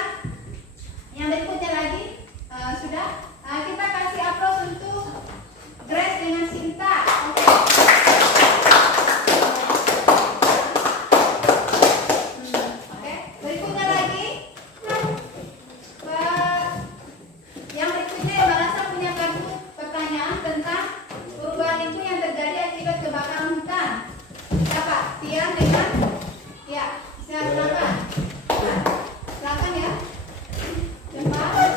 yang berikutnya lagi sudah. Kita kasih aplaus untuk Grace dengan Sinta. Oke. Oke. Berikutnya lagi. Yang berikutnya yang merasa punya kartu pertanyaan tentang perubahan lingkungan yang terjadi akibat kebakaran hutan. Siapa? Tian dengan ya. Silakan. Silakan ya. Cepat.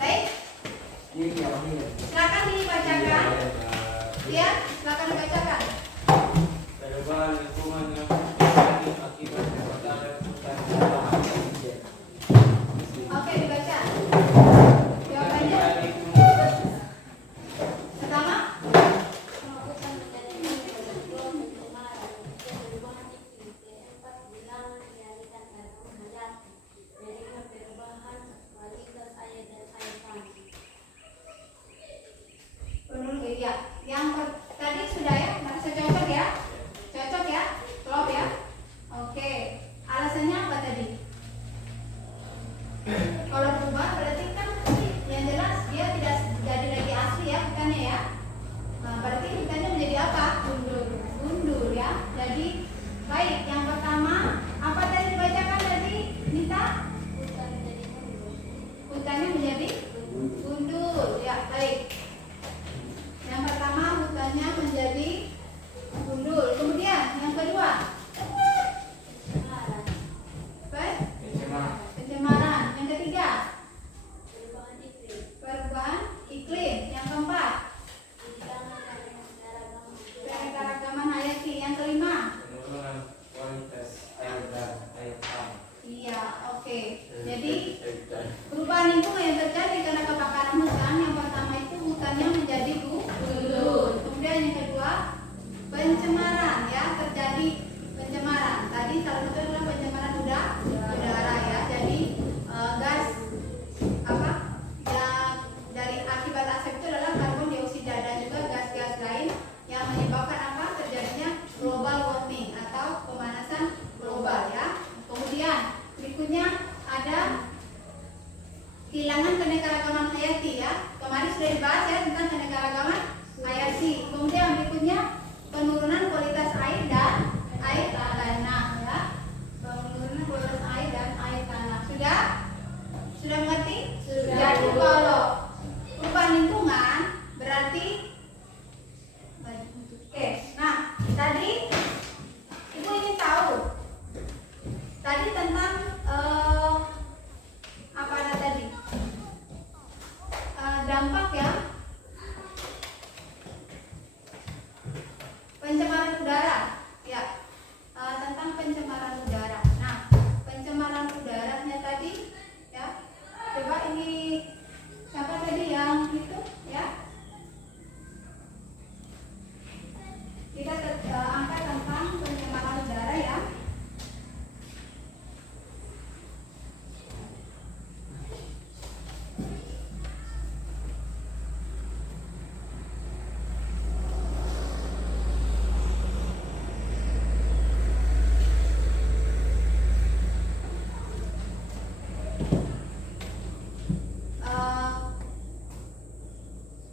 Baik. Silakan dibacakan. Ya, silakan dibacakan. Perubahan lingkungan yang terjadi akibat kebakaran hutan dan lahan. Oke, dibaca. Jawabannya pertama. Penghapusan menjadi kedua pencemaran, perubahan iklim, keempat hilangan realitas karbon hayati, kelima perubahan kualitas air dan air tanah. Penulis ya. Tadi kalau perubahan lingkungan berarti oke. Nah, tadi Ibu ingin tahu tadi tentang apa ada tadi? Dampak ya. Pencemaran udara. Ya. Tentang pencemaran udara. Nah, pencemaran udaranya tadi ya. Coba ini siapa tadi yang itu ya? Kita angkat tentang pencemaran udara ya.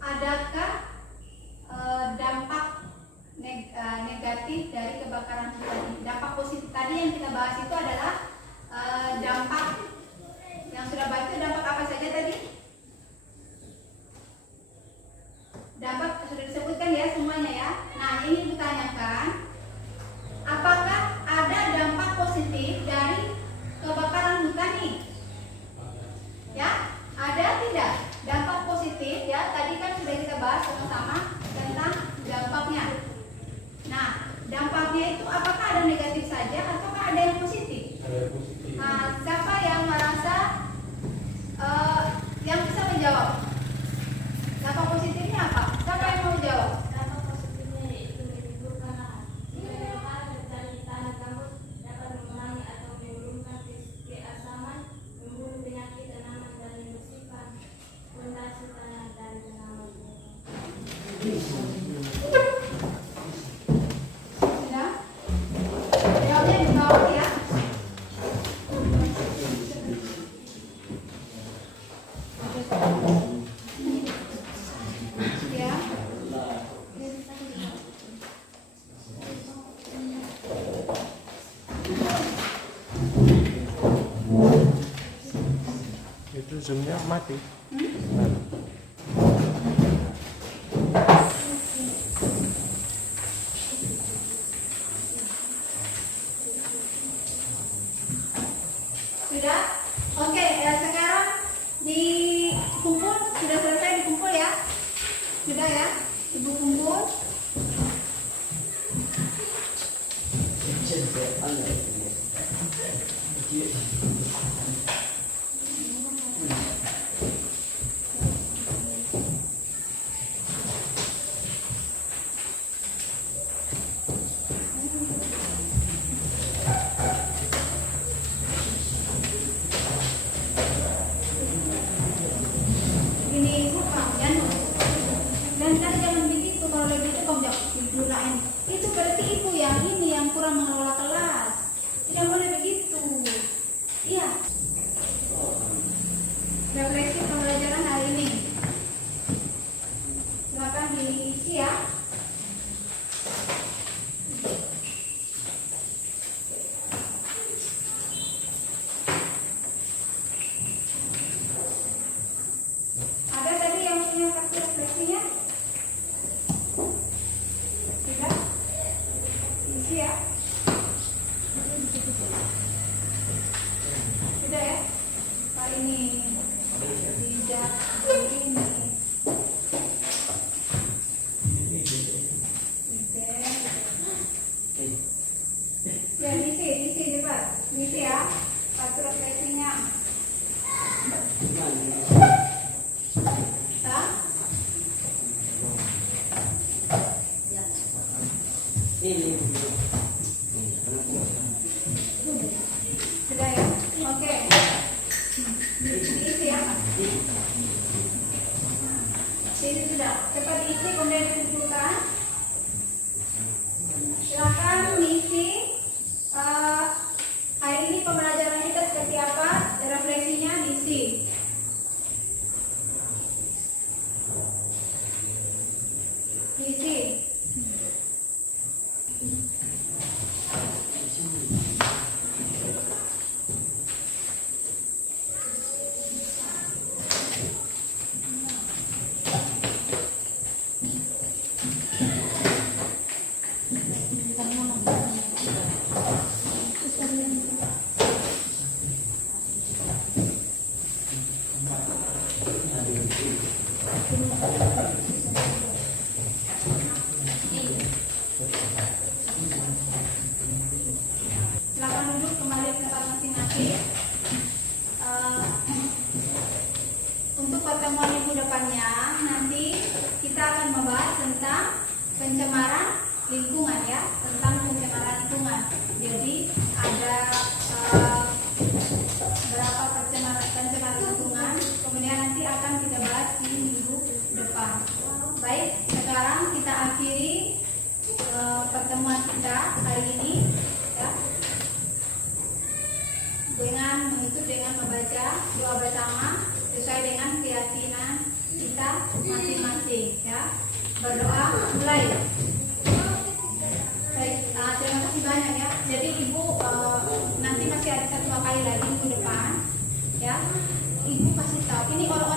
Adakah dampak negatif dari kebakaran hutan ini? Dampak positif tadi yang kita bahas itu adalah dampak yang sudah bahas itu dampak apa saja tadi? Dampak sudah disebutkan ya semuanya ya. Nah, ini ditanyakan, apakah ada dampak positif dari kebakaran hutan ini? Ya, ada tidak? Dampak positif ya, tadi kan sudah kita bahas sama-sama tentang dampaknya. Nah, dampaknya itu apakah ada negatif saja ataukah ada yang positif? Nah, siapa yang merasa yang bisa menjawab? Dampak positifnya apa? Siapa yang mau jawab? Dampak positifnya yaitu menimbulkan kebakaran dari tanah gambut dapat mengurangi atau menurunkan keasaman, membunuh penyakit tanaman dan membersihkan fondasi tanah dan tanaman. Sudah? Jawabnya di bawah ya. Ya. Itu zoomnya mati. Sudah? Oke, sekarang dikumpul, sudah selesai dikumpul ya? Sudah ya? Ibu kumpul. Ini bukan dan kan jangan begitu, kalau begitu kamu jangan digunain. Itu berarti ibu yang ini yang kurang mengelola kelas. Tidak boleh begitu. Iya. Refleksi pembelajaran hari ini. Silakan diisi ya. Ada tadi yang punya kartu refleksinya? Tidak? Isi ya? Sudah ya? Kali ini tidak ini. Ya, diisi cepat. Diisi ya. Kartu refleksinya. Hah? Sudah ya? Oke. Diisi ya. Ini sudah. Cepat diisi kemudian dikumpulkan. Silakan mengisi hari ini pembelajaran kita seperti apa, refleksinya diisi. Diisi. Silakan duduk kembali ke tempat masing-masing. Untuk pertemuan minggu depannya nanti kita akan membahas tentang pencemaran lingkungan ya, tentang pencemaran lingkungan. Jadi ada berapa pencemaran lingkungan, kemudian nanti akan kita bahas di minggu depan. Baik, sekarang kita akhiri pertemuan kita hari ini ya, dengan menutup dengan membaca doa bersama sesuai dengan keyakinan kita masing-masing ya. Berdoa mulai. Baik, terima kasih banyak ya. Jadi Ibu nanti masih ada 1 kali lagi minggu depan ya. Ibu kasih tahu ini orang